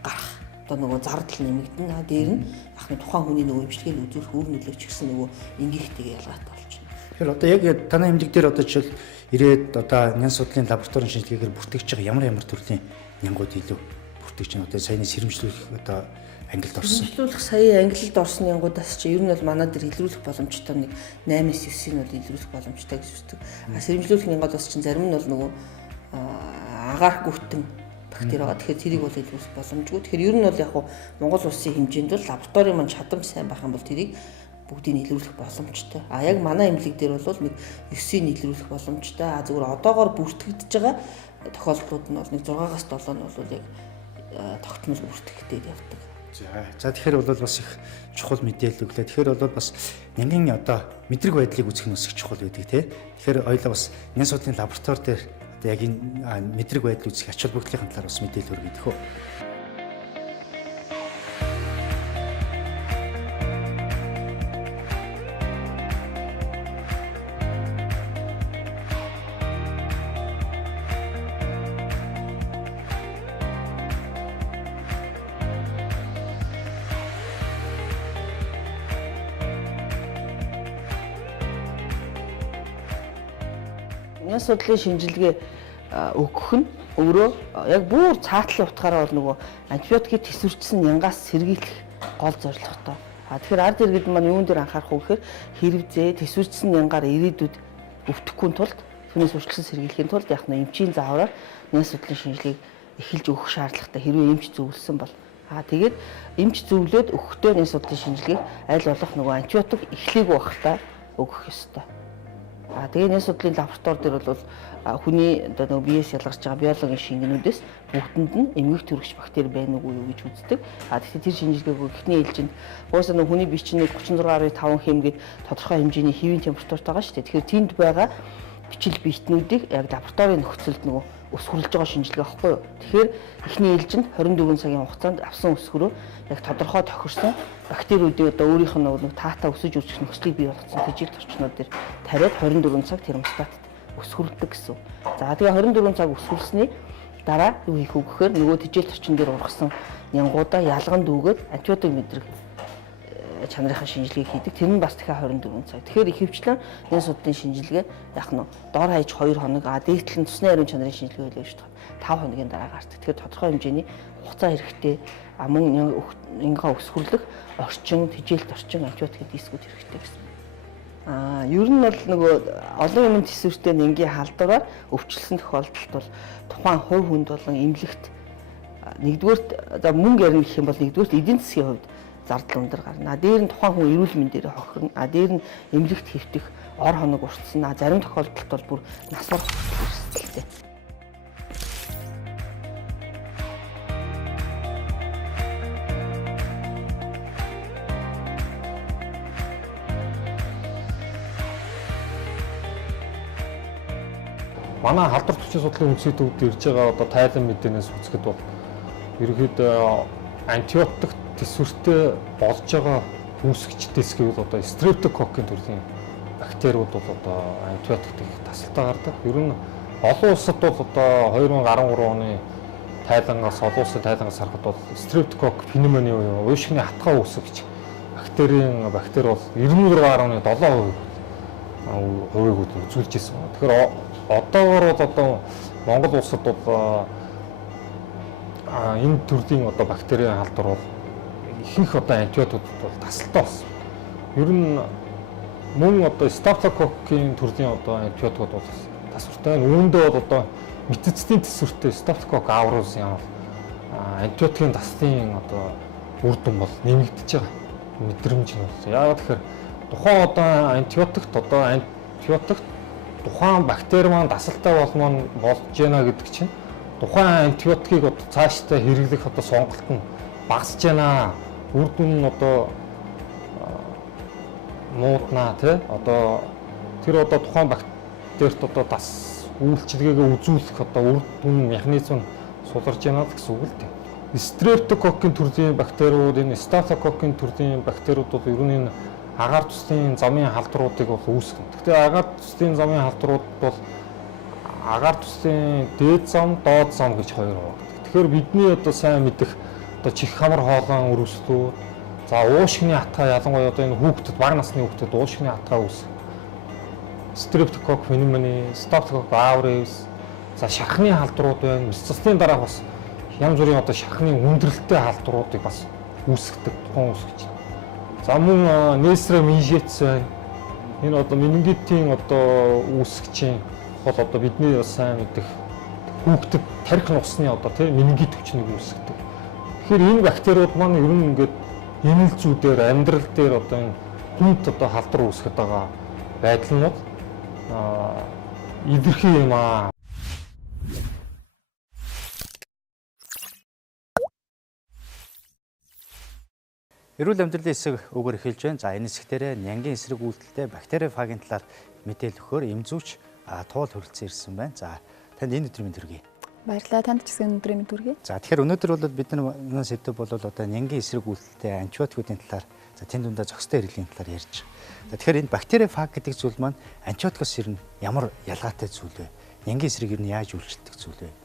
гарах одоо нөгөө зардал нэмэгдэнэ. Дээр нь яг нь тухайн хүний нөгөө эмчилгээний үзүүлэх үр нөлөөч гэсэн нөгөө энгийхтэйг ялгаатай болж байна. Тэгэхээр одоо яг танай эмнэлэг дээр одоо жишээл ирээд одоо нян судлалын лабораторийн шинжилгээгээр бүртгэж байгаа ямар төрлийн нянгууд илүү бүртгэж байна. Одоо саяны сэрэмжлүүлэх одоо ангилд орсон. Сэрэмжлүүлэх сая ангилд орсон янгуудаас чи ер нь бол манай дээр илрүүлэх боломжтой нэг 8-9-ийг нь бол илрүүлэх боломжтой гэж үздэг. Сэрэмжлүүлэх янгуудаас чинь зарим нь бол нөгөө агаар гүйтэн бактери байгаа. Тэгэхээр тэрийг бол илрүүлэх боломжгүй. Тэгэхээр ер нь бол яг Монгол улсын хэмжээнд бол лабораторийн маань чадамж сайн байх юм бол тэрийг бүгдийг илрүүлэх боломжтой. Яг манай эмнэлэг дээр бол нэг 9-ийг илрүүлэх боломжтой. Зүгээр одоогоор бүртгэгдэж байгаа тохиолдлууд нь бол нэг 6-аас 7 нь бол яг тогтмол бүртгэгдээд явдаг. За тэгэхээр бол бас их чухал мэдээлэл өглөө. Тэгэхээр бол бас нянгийн одоо мэдрэг байдлыг үзэх нь бас их чухал байдаг тий. Тэгэхээр ойлоо бас нyan судлалын лаборатори дээр одоо яг энэ мэдрэг байдлыг үзэх ач холбогдлын талаар бас мэдээлэл өргөдөх үү. Нyan судлалын шинжилгээ өгөх нь өөрөө яг бүр цаатлын утгаараа бол нөгөө антибиотикийг тэсвэрчсэн нянгаас сэргийлэх гол зорилготой. Тэгэхээр ард иргэд маань юун дээр анхаарах вэ гэхээр хэрэгзээ тэсвэрчсэн нянгаар ирээдүйд өвдөхгүй тулд түүнээс урьдчилан сэргийлэхийн тулд яг нь эмчийн заавраар нyan судлалын шинжилгээг эхэлж өгөх шаардлагатай хэрвээ эмч зөвлөсөн бол. Тэгээд эмч зөвлөөд өгөхдөө нyan судлалын шинжилгээг аль болох нөгөө антибиотик эхлэегүй байхдаа өгөх ёстой. Тэгээ нyan судлалын лаборатори дээр бол хүний одоо нөгөө биеэс ялгарч байгаа биологийн шингэнүүдээс бүгдэнд нь эмгэг төрөгч бактери байна уу юу гэж үздэг. Тэгэхээр тэр шинжилгээг эхний ээлжинд уусаа нөгөө хүний бие чинь 36.5 хэмгээд тодорхой хэмжээний хэвийн температуртай байгаа шүү дээ. Тэгэхээр тэнд байгаа бичил биетнүүдийг яг лабораторийн нөхцөлд нөгөө өсгөрлж байгаа шинжилгээ байхгүй юу. Тэгэхээр эхний ээлжинд 24 цагийн хугацаанд авсан өсгөрөө яг тодорхой тохирсон бактериудын одоо өөрийнх нь нэг таатаа өсөж үржих нөхцөлийг бий болгосон тэжээл орчнууд дээр тариад 24 цаг термостатд өсгөрдөг гэсэн. За тэгээ 24 цаг өсгөрсөний дараа юу хийх вэ гэхээр нөгөө тэжээл орчин дээр ургасан нянгуудаа ялган дүүгээд антибиотик мэдрэг чанарынхаа шинжилгээг хийдэг. Тэр нь бас дахиад 24 цаг. Тэгэхээр ихэвчлэн нyan судлалын шинжилгээ яг нь дор хаяж 2 хоног, дээдлэн цусны ариун чанарын шинжилгээ хийлээ шүү дээ. 5 хоногийн дараа гардаг. Тэгэхээр тодорхой хэмжээний хугацаа хэрэгтэй мөн нянгаа өсгөрлөх орчин, тэжээлт орчин антибиотикийн дискүүд хэрэгтэй гэсэн. Ер нь бол нөгөө олон юмын тэсвэртэй нянгийн халдвараар өвчлсөн тохиолдолд бол тухайн хувь хүнд болон эмнэлэгт нэгдүгээрт за мөнгө ярих гэх юм бол нэгдүгээрт эдийн засгийн хувьд зардал өндөр гарна. Дээр нь тухайн хүн эрүүл мэндээр хохирно. Дээр нь эмнэлэгт хэвтэх ор хоног уртсан. Зарим тохиолдолд бол бүр нас барах эрсдэлтэй. Манай халдвар түвшин судлалын үндэсний төвд ирж байгаа одоо тайлан мэдээнээс үзэхэд бол ерөнхийдөө антибиотик тэсвэртэй болж байгаа үүсгэгчдээс гэвэл одоо стрептококкын төрлийн бактериуд бол одоо антибиотикт их тасалтай гардаг. Ер нь олон улсад бол одоо 2013 оны тайлангаас олон улсын тайлангаас харахад бол стрептококк пневмони буюу уушгины хатгаа үүсгэж бактери бол 96.7% хувийг үзүүлж ирсэн. Тэгэхээр одоогоор бол одоо Монгол улсад бол энэ төрлийн одоо бактерийн халдвар бол ихэнх одоо антибиотикууд бол тасалтай болсон. Ер нь мөн одоо стафилококкын төрлийн одоо антибиотикууд бол тасвартай. Үүндээ бол одоо метицидийн тэсвэртэй стафилококк аурусын антибиотикийн таслын одоо үр дүн бол нэмэгдэж байгаа. Мэдрэмж нь бол яагаад тэгэхээр тухайн одоо антибиотикт тухайн бактери маань дасалтай болж байна гэдэг чинь тухайн антибиотикийг одоо цаашдаа хэрэглэх одоо сонголт нь багасж байна. Үр дүн нь одоо мууднаа тий одоо тэр одоо тухайн бактерит одоо дас үйлчилгээгээ үзүүлэх одоо үр дүн механизм суларж байна гэсэн үг л дээ. Стрептококкын төрлийн бактериуд, энэ стафилококкын төрлийн бактериуд бол ер нь агаар цусны замын халдваруудыг бол үүсгэнэ. Гэхдээ агаар цусны замын халдварууд бол агаар цусны дээд зам, доод зам гэж хоёр хуваагддаг. Тэгэхээр бидний одоо сайн мэдэх одоо чих хамар хоолойн өрөвслүүд, за уушгины хатгаа ялангуяа одоо энэ хүүхдэд бага насны хүүхдэд уушгины хатгаа үүсгэх. Стрептококк пневмони, стафилококк ауреус, за шархны халдварууд байна. Мэс цусны дараах бас янз бүрийн одоо шархны хүндрэлтэй халдваруудыг бас үүсгдэг тухайн үүсгэж. За мөн несрэ минжец байна. Энэ одоо менингитийн одоо үүсгчийн бол одоо бидний бас сайн мэдэх хүүхдэд тарих нусны одоо тийм менингит хүчнийг үүсгдэг. Тэгэхээр энэ бактериуд маань ер нь ингээд эмэл зүйдээр амьдрал дээр одоо энэ хүнд одоо халдвар үүсгэж байгаа байдал нь илэрхий юм аа. Эрүүл амьдралын хэсэг өгөр эхэлж байна. За энэ хэсгтэрээ нянгийн эсрэг үйлдэлтэй бактерифагийн талаар мэдээлэл өгөхөөр эмзүүч туул хүрэлцэн ирсэн байна. За танд энэ өдрийн мэнд хүргэе. Баярлалаа. Танд ч гэсэн өнөөдрийн мэнд хүргэе. За тэгэхээр өнөөдөр бол бид нар сэдв бол одоо нянгийн эсрэг үйлдэлтэй антибиотикуудын талаар за тэн дундаа зохистой хэрэглийн талаар ярьж байгаа. За тэгэхээр энэ бактерифаг гэдэг зүйл маань антибиотикоос ер нь ямар ялгаатай зүйл вэ? Нянгийн эсрэг ер нь яаж үйлчилдэг зүйл вэ?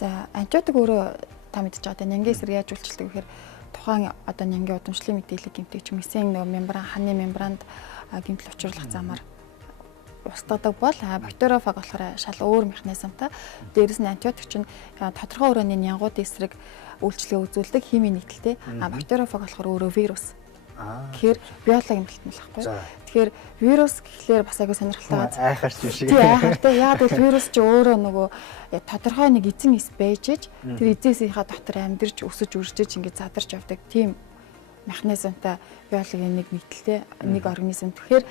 За антибиотик өөрөө та мэдчихэж байгаа. Нянгийн эсрэг яаж үйлчилдэг гэхээр тухайн одоо нянгийн удамшлын мэдээлэл гэмтэгч месийн нөгөө мембран ханы мембранд гэмтэл учруулах замаар устгадаг бол бактериофаг болохоор шал өөр механизмтай. Дээрээс нь антибиотик чинь тодорхой өрөөний нянгуудын эсрэг үйлчлэгээ үзүүлдэг химийн нийтлэлтэй. Бактериофаг болохоор өөрөө вирус. Тэгэхээр биологийн бэлтгэл байхгүй. Тэгэхээр вирус гэхлээр бас айгүй сонирхолтой. Айхаарч юм шиг. Тий айхаартай. Яг л вирус чи өөрөө нөгөө тодорхой нэг эзэн эс байж тэр эзэнсийнхаа дотор амьдарч өсөж үржиж ингээд задарч явдаг тийм механизмтай биологийн нэг нийтлэлтэй нэг организм. Тэгэхээр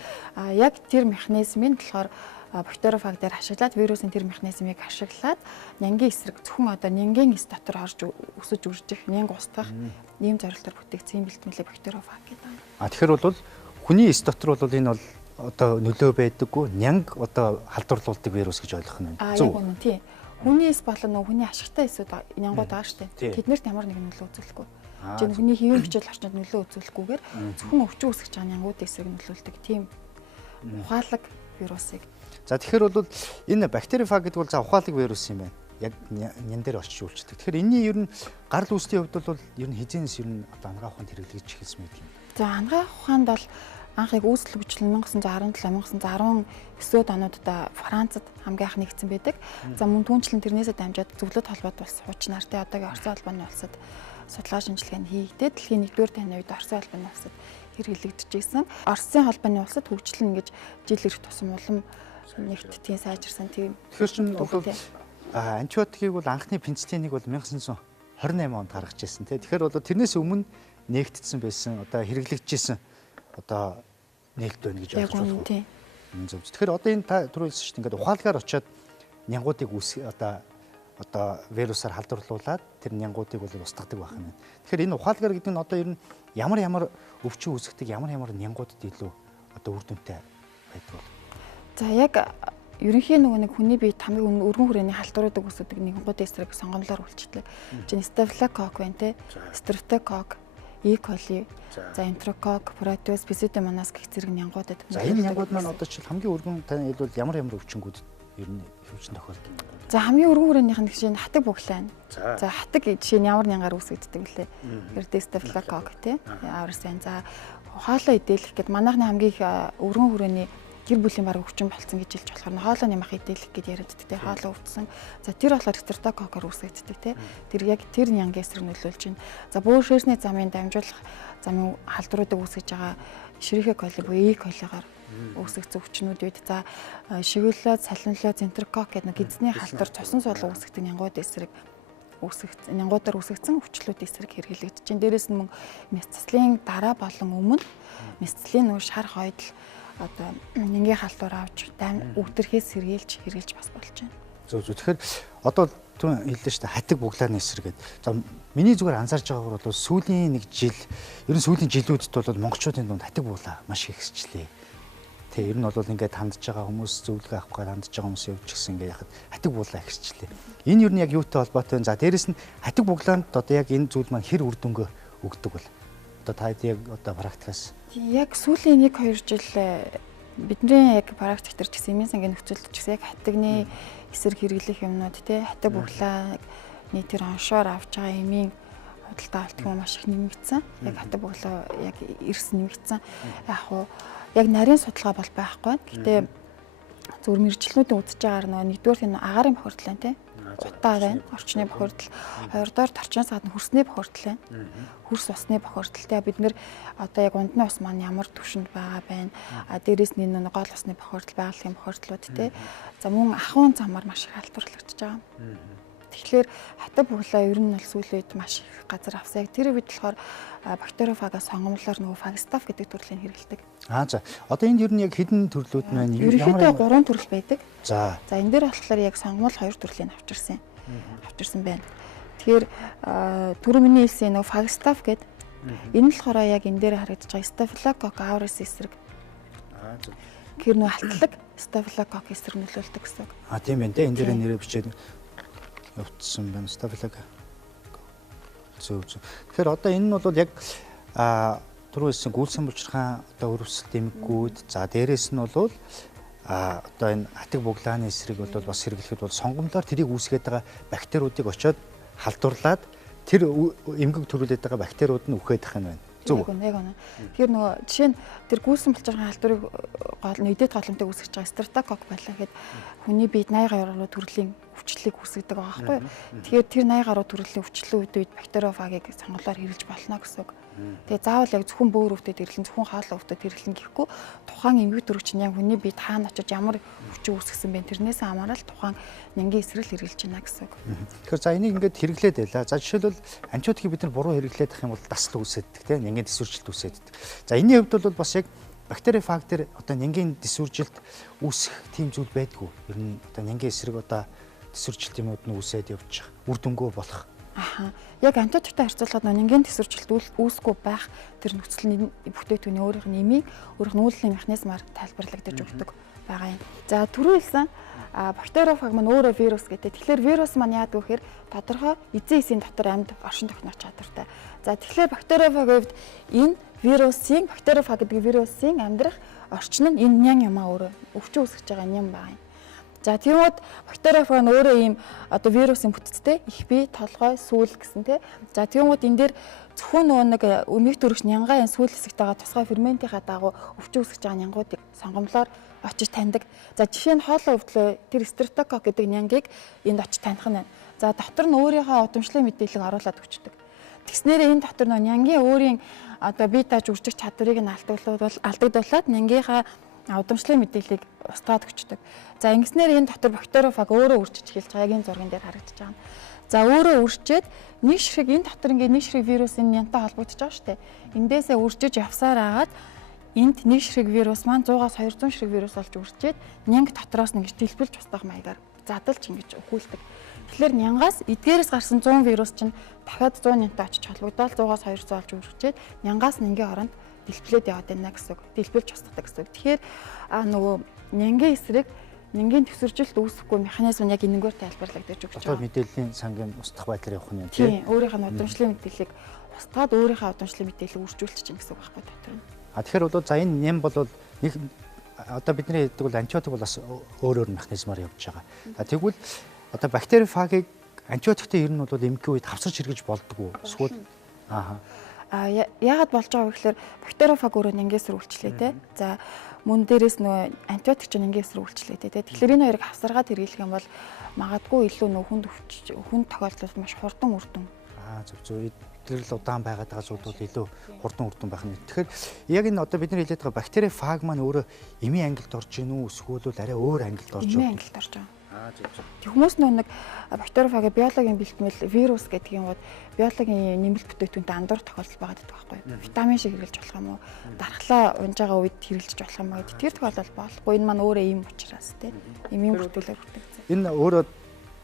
яг тэр механизмын болохоор бактериофаг дээр ашиглаад вирусын тэр механизмыг ашиглаад нянгийн эсрэг зөвхөн одоо нянгийн эс дотор орж өсөж үржих, нянг устгах ийм зорилтоор бүтээгдсэн бэлтгэлээ бактериофаг гэдэг. Тэгэхээр бол хүний эс дотор бол энэ бол одоо нөлөө байдаггүй нянг одоо халдварлуулдаг вирус гэж ойлгох нь байна. Яг үнэн тийм. Хүний эс болон нөгөө хүний ашигтай эсүүд нянгууд байгаа шүү дээ. Тэднэрт ямар нэгэн нөлөө үзүүлэхгүй. Жин хүний хэвийн бичил орчинд нөлөө үзүүлэхгүйгээр зөвхөн өвчин үүсгэж байгаа нянгуудын эсрэг нөлөөлдөг тийм ухаалаг вирусыг. За тэгэхээр бол энэ бактерифаг гэдэг бол за ухаалаг вирус юм байна. Яг нян дээр очиж үйлчдэг. Тэгэхээр энэний ер нь гарал үүслийн хувьд бол ер нь хизээс ер нь одоо ангаах ухаанд хэрэглэж эхэлсэн мэт юм. За ангаах ухаанд бол анх яг үүсэл хүчлэн 1917-1919 онуудаа Францад хамгийн анх нэгдсэн байдаг. За мөн түүнчлэн тэрнээсээ дамжаад зөвлөлт холбоот улс хуучнаар те одоогийн Оросын холбооны улсад судалгаа шинжилгээ нь хийгдээд дэлхийн 1-р таны үед Оросын холбооны улсад хэрэглэгдэжсэн. Оросын холбооны улсад хөгжил ингэж жил ирэх тусам улам нэгтдгийн сайжирсан тийм. Тэгэхээр чинь бол антибиотикийг бол анхны пенициллиныг бол 1928 онд гаргаж ирсэн тий. Тэгэхээр бол тэрнээс өмнө нээгдсэн байсан одоо хэрэглэгдэжсэн одоо нээлт байна гэж ойлгож байна. Тийм. Тэгэхээр одоо энэ та түрүү хэлсэн шүү дээ. Ингээд ухаалгаар очиод нянгуудыг одоо вирусаар халдварлуулад тэр нянгуудыг бол устгадаг байх юм. Тэгэхээр энэ ухаалгаар гэдэг нь одоо ер нь ямар өвчин үүсгдэг ямар нянгуудад илүү одоо үр дүнтэй байдаг бол. За яг ерөнхийн нөгөө нэг хүний биед хамгийн өргөн хүрээний халдваруудыг үүсгэдэг нянгуудын эсрэг сонгомлоор үйлчилдэг. Жин стафилококк байна те. Стрептококк, E. coli, за энтерококк, протеус, псевдомонас гэх зэрэг нянгуудад. За энэ нянгууд маань одоо ч хамгийн өргөн тань хэлбэл ямар өвчнгүүд ер нь өвчин тохиолддог. За хамгийн өргөн хүрээнийх нь жишээ нь хатаг буглаа. За хатаг жишээ нь ямар нянгаар үүсгэгддэг лээ. Тэгэхээр стафилококк те. Аварсан. За хоолой идэлэх гэд манайхны хамгийн их өргөн хүрээний гэр бүлийн баг өвчин болцсон гэж хэлж болохоор хоолой нямах идэлэх гэж яриаддаг те. Хоолой өвдсөн. За тэр болохоор стрептококкоор үүсгэгддэг те. Тэр яг тэр нянгийн эсрэг нөлөөлж байна. За бөөр ширсний замын дамжуулах замын халдваруудыг үүсгэж байгаа ширхэг коли буюу E. coli-гаар үүсгэгдсэн өвчнүүд үед за шигүүллээ, салинлээ, энтерококк гэдэг гидсний халдвар цусан сул үүсгдэг нянгуудын эсрэг нянгуудаар үүсгэгдсэн өвчлүүд эсрэг хэрэглэгдэж байна. Дээрээс нь мяцлын дараа болон өмнө мяцлын нөгөө шар хойдол одоо нянгийн халдвар авч өвтөрхөөс хэрэгжилж бас болж байна. Зөв. Тэгэхээр одоо түн хэллээ шүү дээ хатаг буглааны эсрэг гэдэг. За миний зүгээр анзаарж байгаагаар бол сүүлийн нэг жил ер нь сүүлийн жилүүдэд бол монголчуудын дунд хатаг буглаа маш их хэсчлээ. Тэ ер нь бол ингээд хандж байгаа хүмүүс зөвлөгөө авах гээд хандж байгаа хүмүүс явж гисэн ингээд яхад хатаг буглаа ихсчлээ. Энэ ер нь яг юутай холбоотой вэ? За дээрэс нь хатаг буглаанд одоо яг энэ зүйл маань хэр үр дүнгээ өгдөг бол одоо та яг одоо практикаас яг сүүлийн 1-2 жил бидний яг практик дээр ч гэсэн эмийн сангийн нөхцөлд ч гэсэн яг хатагны эсрэг хэрэглэх юмнууд тий хатаг буглаа нийтээр оншоор авч байгаа эмийн худалдаа авалт юм маш их нэмэгдсэн. Яг хатаг буглаа яг эрс нэмэгдсэн. Яг нарийн судалгаа бол байхгүй. Гэхдээ зөвхөн мэржлүүдийн үзэж байгаагаар нөгөө нэгдүгээр энэ агаарын бохирдол байна тий. Утаа байна, орчны бохирдол. Хоёрдоор тарчин саад нь хөрсний бохирдол байна. Хөрс усны бохирдол. Тэгээ бид нэр одоо яг ундны ус маань ямар түвшинд байгаа байна. Дээрээс нь энэ гол усны бохирдол, байгалийн бохирдлууд тий. За мөн ахуйн замаар маш их халдварлагдаж байгаа. Тэгэхээр хатаг буглаа ер нь бол сүүлийн үед маш их газар авсан. Яг тэр үед болохоор бактериофагаас сонгомлоор нөгөө фагстаф гэдэг төрлийн хэрэгэлдэг. За одоо энд ер нь яг хэдэн төрлүүд байна? Ерөнхийдөө 3 төрөл байдаг. За энэ дээр болохоор яг сонгомл 2 төрлийн авчирсан байна. Тэгэхээр түрүү миний хэлсэн нөгөө фагстаф гэдэг Энэ нь болохоор яг энэ дээр харагдаж байгаа Staphylococcus aureus эсрэг. Гэр нөө алтлаг Staphylococcus эсрэг нөлөөлдөг гэсэн. Тийм байна те. Энэ дээр нэрээ бичээд явуулсан байна. Staphylococcus. Тэгэхээр одоо энэ нь бол яг түрүү хэлсэн гүйлсэн булчирхаан одоо өрөвсөлт эмгэгүүд за дээрэс нь бол одоо энэ атэг буглааны эсрэг бол бас хэрэглэхэд бол сонгомлоор тэрийг үүсгээд байгаа бактериудыг очиод халдварлаад тэр эмгэг төрүүлээд байгаа бактериуд нь үхээд ах юм байна. Зөв үү? Яг үнэ. Тэгэхээр нөгөө жишээ нь тэр гүйсэн булчирхаан халдварыг нийтэд голомтыг үүсгэж байгаа Staphylococcus байлаа гэхэд хүний биед 80 гаруй төрлийн өвчлөлийг үүсгэдэг байгаа байхгүй юу? Тэгэхээр тэр 80 гаруй төрлийн өвчлөлийн үед бактериофагийг сонголоор хэрэглэж болно гэсэн үг. Тэгээ заавал яг зөвхөн бөөр өвдөд хэрэглэн зөвхөн хаалга өвдөд хэрэглэн гэхгүй тухайн эмгэг төрөгч нь яг хүний биед хаана очиж ямар өвчин үүсгэсэн бэ тэрнээс хамаарал тухайн нянгийн эсрэг хэрэглэж байна гэсэн үг. Тэгэхээр за энийг ингээд хэрэглээд байла. За жишээлбэл антибиотикийг бид нар буруу хэрэглээд ах юм бол дасал үүсэдэг тийм нянгийн тэсвэржилт үүсэдэг. За энэний хувьд бол бас яг бактерифаг дээр одоо нянгийн тэсвэржилт үүсэх тийм зүйл байдгүй. Ер нь одоо нянгийн эсрэг одоо тэсвэржилт юмуд нь үүсээд явж байгаа. Үр дүнгөө болох. Яг антибиотиктэй харьцуулахад нянгийн тэсвэржилт үүсэхгүй байх тэр нөхцөл нь бүтээтүүний өөрийнх нь эмийн өөрийнх нь үйлдлийн механизмаар тайлбарлагдаж өгдөг байгаа юм. За түрүү хэлсэн бактериофаг маань өөрөө вирус гэдэг. Тэгэхээр вирус маань яадаг вэ гэхээр тодорхой эзэн эсийн дотор амьд оршин тогтнох чадвартай. За тэгэхээр бактериофагийн хувьд энэ вирусын бактериофаг гэдэг вирусын амьдрах орчин нь энэ нян юмаа өөрөө өвчин үүсгэж байгаа юм байна. За тиймээд бактериофаг нь өөрөө ийм одоо вирусын бүтцтэй их бие, толгой, сүүл гэсэн тий. За тиймээд энэ дээр зөвхөн нөгөө нэг эмгэг төрөгч нянгаа энэ сүүл хэсэгт байгаа тусгай ферментийнхаа дагуу өвчин үүсгэж байгаа нянгуудыг сонгомлоор очиж таньдаг. За жишээ нь хоолой өвдлөө тэр Staphylococcus гэдэг нянгийг энд очиж таних нь байна. За дотор нь өөрийнхөө удамшлын мэдээллийг оруулаад өчтдөг. Тэгснээрээ энэ дотор нөгөө нянгийн өөрийн одоо бие дааж үржих чадварыг нь алдагдуулаад нянгийнхаа удамшлын мэдээллийг устгаад өчтдөг. За ингэснээр энэ дотор бактериофаг өөрөө үржиж эхэлж байгаа. Яг энэ зурган дээр харагдаж байгаа. За өөрөө үржиж нэг ширхэг энэ дотор ингээд нэг ширхэг вирус энэ нянтай холбогдож байгаа шүү дээ. Эндээсээ үржиж явсаар агаад энд нэг ширхэг вирус маань 100-аас 200 ширхэг вирус болж үржиж нянг дотроос нь ингэж дэлбэлж устгах маягаар задалж ингэж өхүүлдэг. Тэгэхээр нянгаас эдгээрээс гарсан 100 вирус чинь дахиад 100 нянтай очиж холбогдоод 100-аас 200 болж үржиж нянгаас нянгийн оронд дэлбэлээд яваад байна гэсэн үг. Дэлбэлж устгадаг гэсэн үг. Тэгэхээр нөгөө нянгийн эсрэг нянгийн төсөржилт үүсэхгүй механизм нь яг энэгээр тайлбарлагдаж өгч байгаа. Одоо мэдээллийн сангийн устгах байдлаар явах нь тийм. Өөрийнх нь удамшлын мэдээллийг устгаад өөрийнхөө удамшлын мэдээллийг үржүүлчих чинь гэсэн үг байхгүй дотор нь. Тэгэхээр бол за энэ нэм бол нэг одоо бидний хэлдэг бол антибиотик бол бас өөр механизмаар явж байгаа. За тэгвэл одоо бактерифагийг антибиотиктэй ер нь бол эмггийн үед хавсарч хэрэгж болдгоо. Эсвэл яагаад болж байгаа вэ гэхээр бактериофаг өөрөө нянгийн үргэлжлээ те. За мөн дээрээс нөө антибиотик ч нянгийн үргэлжлээ те. Тэгэхээр энэ хоёрыг хавсаргаад хэрэглэх юм бол магадгүй илүү нөө хүнд тохиолдолд маш хурдан үр дүн. Зөв. Тэр л удаан байгаад байгаа зүйл бол илүү хурдан үр дүн байх нь. Тэгэхээр яг энэ одоо бидний хэлээд байгаа бактерифаг маань өөрөө эмийн ангилд орж ийн үү эсвэл арай өөр ангилд орж байна? Эмийн ангилд орж байгаа. Хүмүүс нэг бактериофагийн биологийн бэлтгэл вирус гэдэг юм бол биологийн нэмэлт бүтээтүүнтэй андуур тохиолдол байгаа гэдэг байхгүй юу? Витамин шиг хэрэглэж болох юм уу? Дархлаа унж байгаа үед хэрэглэж болох юм уу? Тэр тохиолдол болохгүй. Энэ маань өөрөө ийм учраас тийм. Эмийн бүртгэлээр хүртэгцэн. Энэ өөрөө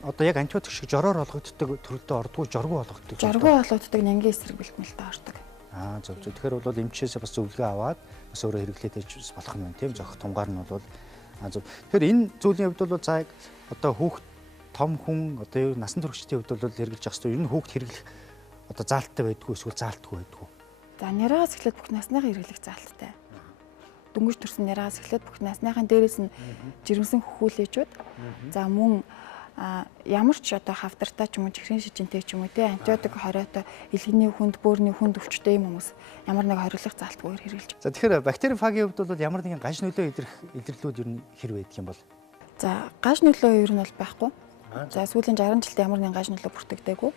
одоо яг антибиотик шиг жороор олгогддог төрөлдөө ордгоо жоргүй олгогддог. Жоргүй олгогддог нянгийн эсрэг бэлтгэлтэй ордог. Зөв. Тэгэхээр бол эмчээсээ бас зөвлөгөө аваад бас өөрөө хэрэглээд ээж болох юм тийм. Зохих тунгаар нь бол зөв. Тэгэхээр энэ зүйлийн хувьд бол за одоо хүүхд том хүн одоо насан туршидтын хувьд бол хэрэглэж явах хэрэгтэй. Ер нь хүүхд хэрэглэх одоо заалттай байдгүй эсвэл заалтгүй байдгүй. За няраагаас эхлээд бүх насныхаа хэрэглэх заалттай. Дөнгөж төрсэн няраагаас эхлээд бүх насныхаа дээрээс нь жирэмсэн хөхүүлээчүүд. За мөн ямар ч одоо хавдартай ч юм уу чихрийн шижинтэй ч юм уу тий антибиотик хориотой илгэний хүнд бөөрийн хүнд өвчтэй юм хүмүүс ямар нэг хориглох залтгүйгээр хэрэглэж. За тэгэхээр бактерифагийн хувьд бол ямар нэгэн гаж нөлөө илэрлүүд ер нь хэр байдаг юм бол? За гаж нөлөө ер нь бол байхгүй. За сүүлийн 60 жилдээ ямар нэгэн гаж нөлөө бүртгэдэггүй.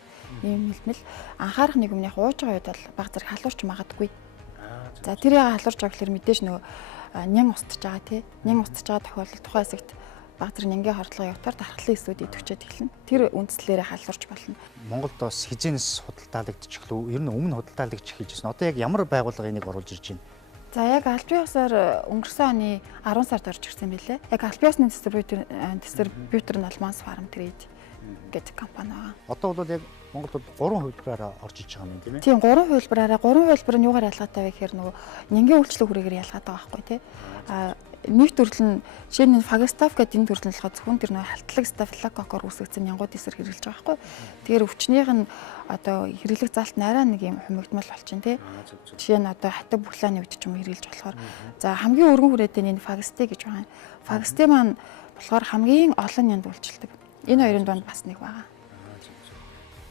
Ийм хэлмэл анхаарах нэг юмны хууж байгаа үед бол баг зэрэг халуурч магадгүй. За тэр яга халуурч байгаа гэхээр мэдээж нөгөө нян устж байгаа тий нян устж байгаа тохиолдол тухайн хэсэгт баг зэрэг нянгийн хордлогын явтаар дархлын эсүүд идэвчээд эхэлнэ. Тэр үндслээрээ халуурч болно. Монголд бас хизээнээс худалдаалагдчих лөө ер нь өмнө худалдаалагдчих хэлж байна. Одоо яг ямар байгууллага энийг оруулж ирж байна? За яг албан ёсоор өнгөрсөн оны 10 сард орж ирсэн байлээ. Яг албан ёсны дистрибьютор нь Алмаз фарм трейд гэдэг компани байгаа. Одоо бол яг Монголд 3 хувилбараараа орж иж байгаа юм тийм ээ. Тийм 3 хувилбараараа 3 хувилбар нь юугаар ялгаатай вэ гэхээр нөгөө нянгийн үйлчлэг хүрээгээр ялгаатай байгаа байхгүй тий. Нэг төрөл нь жишээ нь фагостаф гэдэг энэ төрөл нь болохоор зөвхөн тэр нөгөө халтлаг стафилококкоор үүсгэсэн нянгууд эсрэг хэрэгжилж байгаа байхгүй. Тэгэхээр өвчнийх нь одоо хэрэглэх залт нараа нэг юм хумигдмал болчихно тий. Жишээ нь одоо хатаг бүхлааны үед ч юм хэрэгжилж болохоор за хамгийн өргөн хүрээтэй энэ фагосте гэж байгаа. Фагосте маань болохоор хамгийн олон нянд үйлчилдэг. Энэ хоёрын донд бас нэг байгаа.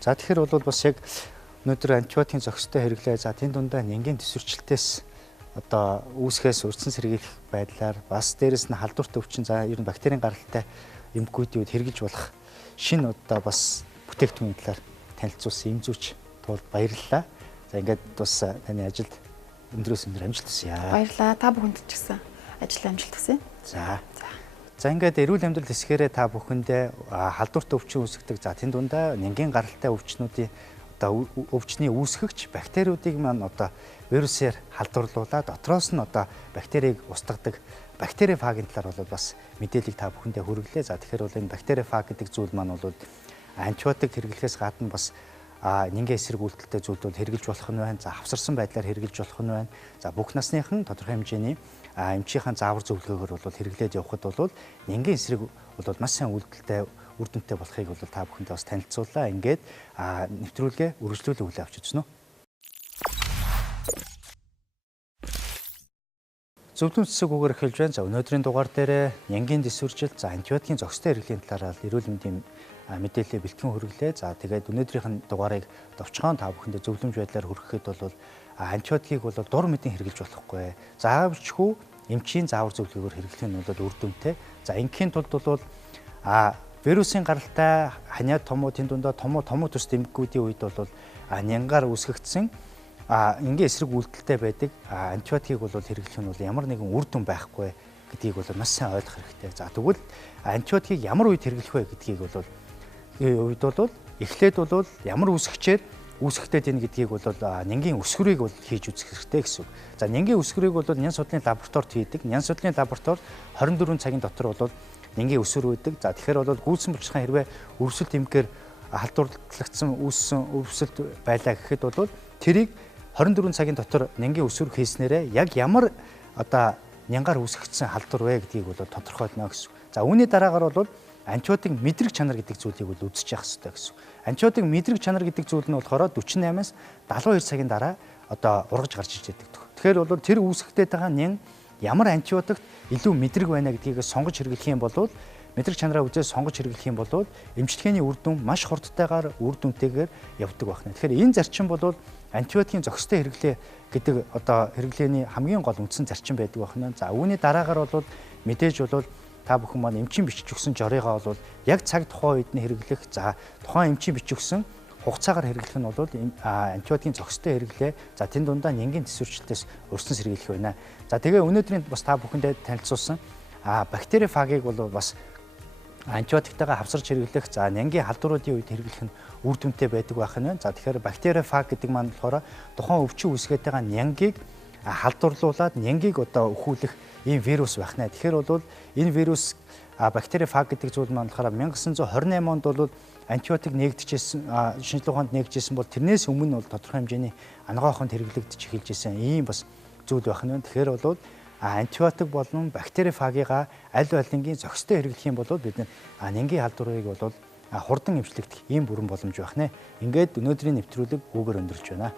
За тэгэхээр бол бас яг өнөөдөр антибиотикийн зохистой хэрэглээ. За тийм дундаа нянгийн тэсвэржилтээс одоо үүсгээс урьдчилан сэргийлэх байдлаар бас дээрэс нь халдварт өвчин за ер нь бактерийн гаралтай эмгэгүүдийн үед хэрэгжилж болох шинэ одоо бас бүтээгдэхүүн талаар танилцуулсан эм зүйч тулд баярлалаа. За ингээд бас таны ажилд өндрөөс өндөр амжилт хүсье. Баярлалаа. Та бүхэнд ч гэсэн ажил амжилт хүсье. За ингээд эрүүл амьдрал хэсгээрээ та бүхэндээ халдварт өвчин үүсгдэг. За тийм дундаа нянгийн гаралтай өвчнүүдийн одоо өвчний үүсгэгч бактериудыг маань одоо вирусээр халдварлуулаад дотроос нь одоо бактерийг устгадаг бактерифагийн талаар бол бас мэдээллийг та бүхэндээ хүргэлээ. За тэгэхээр бол энэ бактерифаг гэдэг зүйл маань бол антибиотик хэрэглэхээс гадна бас нянгийн эсрэг үйлдэлтэй зүйлд бол хэрэгжилж болох нь байна. За хавсарсан байдлаар хэрэгжилж болох нь байна. За бүх насныхан тодорхой хэмжээний эмчийн заавар зөвлөгөөгөөр бол хэрэглээд явхад бол нянгийн эсрэг бол маш сайн үйлдэлтэй үр дүнтэй болохыг бол та бүхэндээ бас танилцууллаа. Ингээд нэвтрүүлгээ үргэлжлүүлэн хүлээн авч үзнэ. Зөвлөмж цэцэг үгээр эхэлж байна. За өнөөдрийн дугаар дээр нянгийн тэсвэржилт, за антибиотикийн зохистой хэрэглийн талаар эрүүл мэндийн мэдээлэл бэлтгэн хүргэлээ. За тэгээд өнөөдрийнх нь дугаарыг товчхон та бүхэндээ зөвлөмж байдлаар хүргэхэд бол антибиотикийг бол дур мэдэн хэрэглэж болохгүй. Заавалчгүй эмчийн заавар зөвлөгөөр хэрэглэх нь бол үр дүнтэй. За ингийн тулд бол вирусын гаралтай ханиад томуу тэнд дундаа томуу төс эмгэгүүдийн үед бол нянгаар үүсгэгдсэн энгийн эсрэг үйлдэлтэй байдаг антибиотикийг бол хэрэглэх нь бол ямар нэгэн үр дүн байхгүй гэдгийг бол маш сайн ойлгох хэрэгтэй. За тэгвэл антибиотикийг ямар үед хэрэглэх вэ гэдгийг бол үед бол эхлээд бол ямар үүсгчээр үүсгэхтэй дийн гэдгийг бол нянгийн өсвөрийг бол хийж үзэх хэрэгтэй гэсэн. За нянгийн өсвөрийг бол нян судлалын лабораторид хийдэг. Нян судлалын лаборатори 24 цагийн дотор бол нянгийн өсвөр үүдэг. За тэгэхээр бол гүйцэн булчирхайн хэрвээ өвсөлт эмгээр халдварлагдсан үүссэн өвсөлт байлаа гэхэд бол тэрийг 24 цагийн дотор нянгийн өсвөр хийснээрээ яг ямар одоо нянгаар үүсгэгдсэн халдвар вэ гэдгийг бол тодорхойлно гэсэн. За үүний дараагаар бол антибиотик мэдрэг чанар гэдэг зүйлийг бол үзэж явах хэрэгтэй гэсэн. Антибиотик мэдрэг чанар гэдэг зүйл нь болохоор 48-аас 72 цагийн дараа одоо ургаж гарч иж байдаг. Тэгэхээр бол тэр үүсгэгдээд байгаа нян ямар антибиотикт илүү мэдрэг байна гэдгийг сонгож хэрэглэх юм бол мэдрэг чанараа үзээ сонгож хэрэглэх юм бол эмчилгээний үр дүн маш хурдтайгаар үр дүнтэйгээр явдаг байна. Тэгэхээр энэ зарчим бол антибиотикийн зохистой хэрэглээ гэдэг одоо хэрэглээний хамгийн гол үндсэн зарчим байдаг байна. За үүний дараагаар бол мэдээж бол та бүхэн маань эмчийн бичиж өгсөн жорыгоо бол яг цаг тухайн үед нь хэрэглэх. За тухайн эмчийн бичиж өгсөн хугацаагаар хэрэглэх нь бол антибиотикийн зохистой хэрэглээ. За тэн дундаа нянгийн тэсвэржилтээс урьдчилан сэргийлэх байна. За тэгээ өнөөдрийн бас та бүхэндээ танилцуулсан бактерифагийг бол бас антибиотиктайгаа хавсарч хэрэглэх. За нянгийн халдваруудын үед хэрэглэх нь үр дүнтэй байдаг байх нь байна. За тэгэхээр бактерифаг гэдэг маань болохоор тухайн өвчин үүсгээд байгаа нянгийг халдварлуулад нянгийг одоо өхүүлэх ийм вирус байх нэ. Тэгэхээр бол энэ вирус бактерифаг гэдэг зүйл маань болохоор 1928 онд бол антибиотик нээгдэжсэн шинжилгээ ухаанд нээгдэжсэн бол тэрнээс өмнө бол тодорхой хэмжээний анагааханд хэрэглэгдэж эхэлж исэн ийм бас зүйл байх нь. Тэгэхээр бол антибиотик болон бактерифагыгаа аль алингийн зохистой хэрэглэх юм бол бид нянгийн халдварыг бол хурдан эмчлэгдэх ийм бүрэн боломж байх нэ. Ингээд өнөөдрийн нэвтрүүлэг үүгээр өндөрлж байна.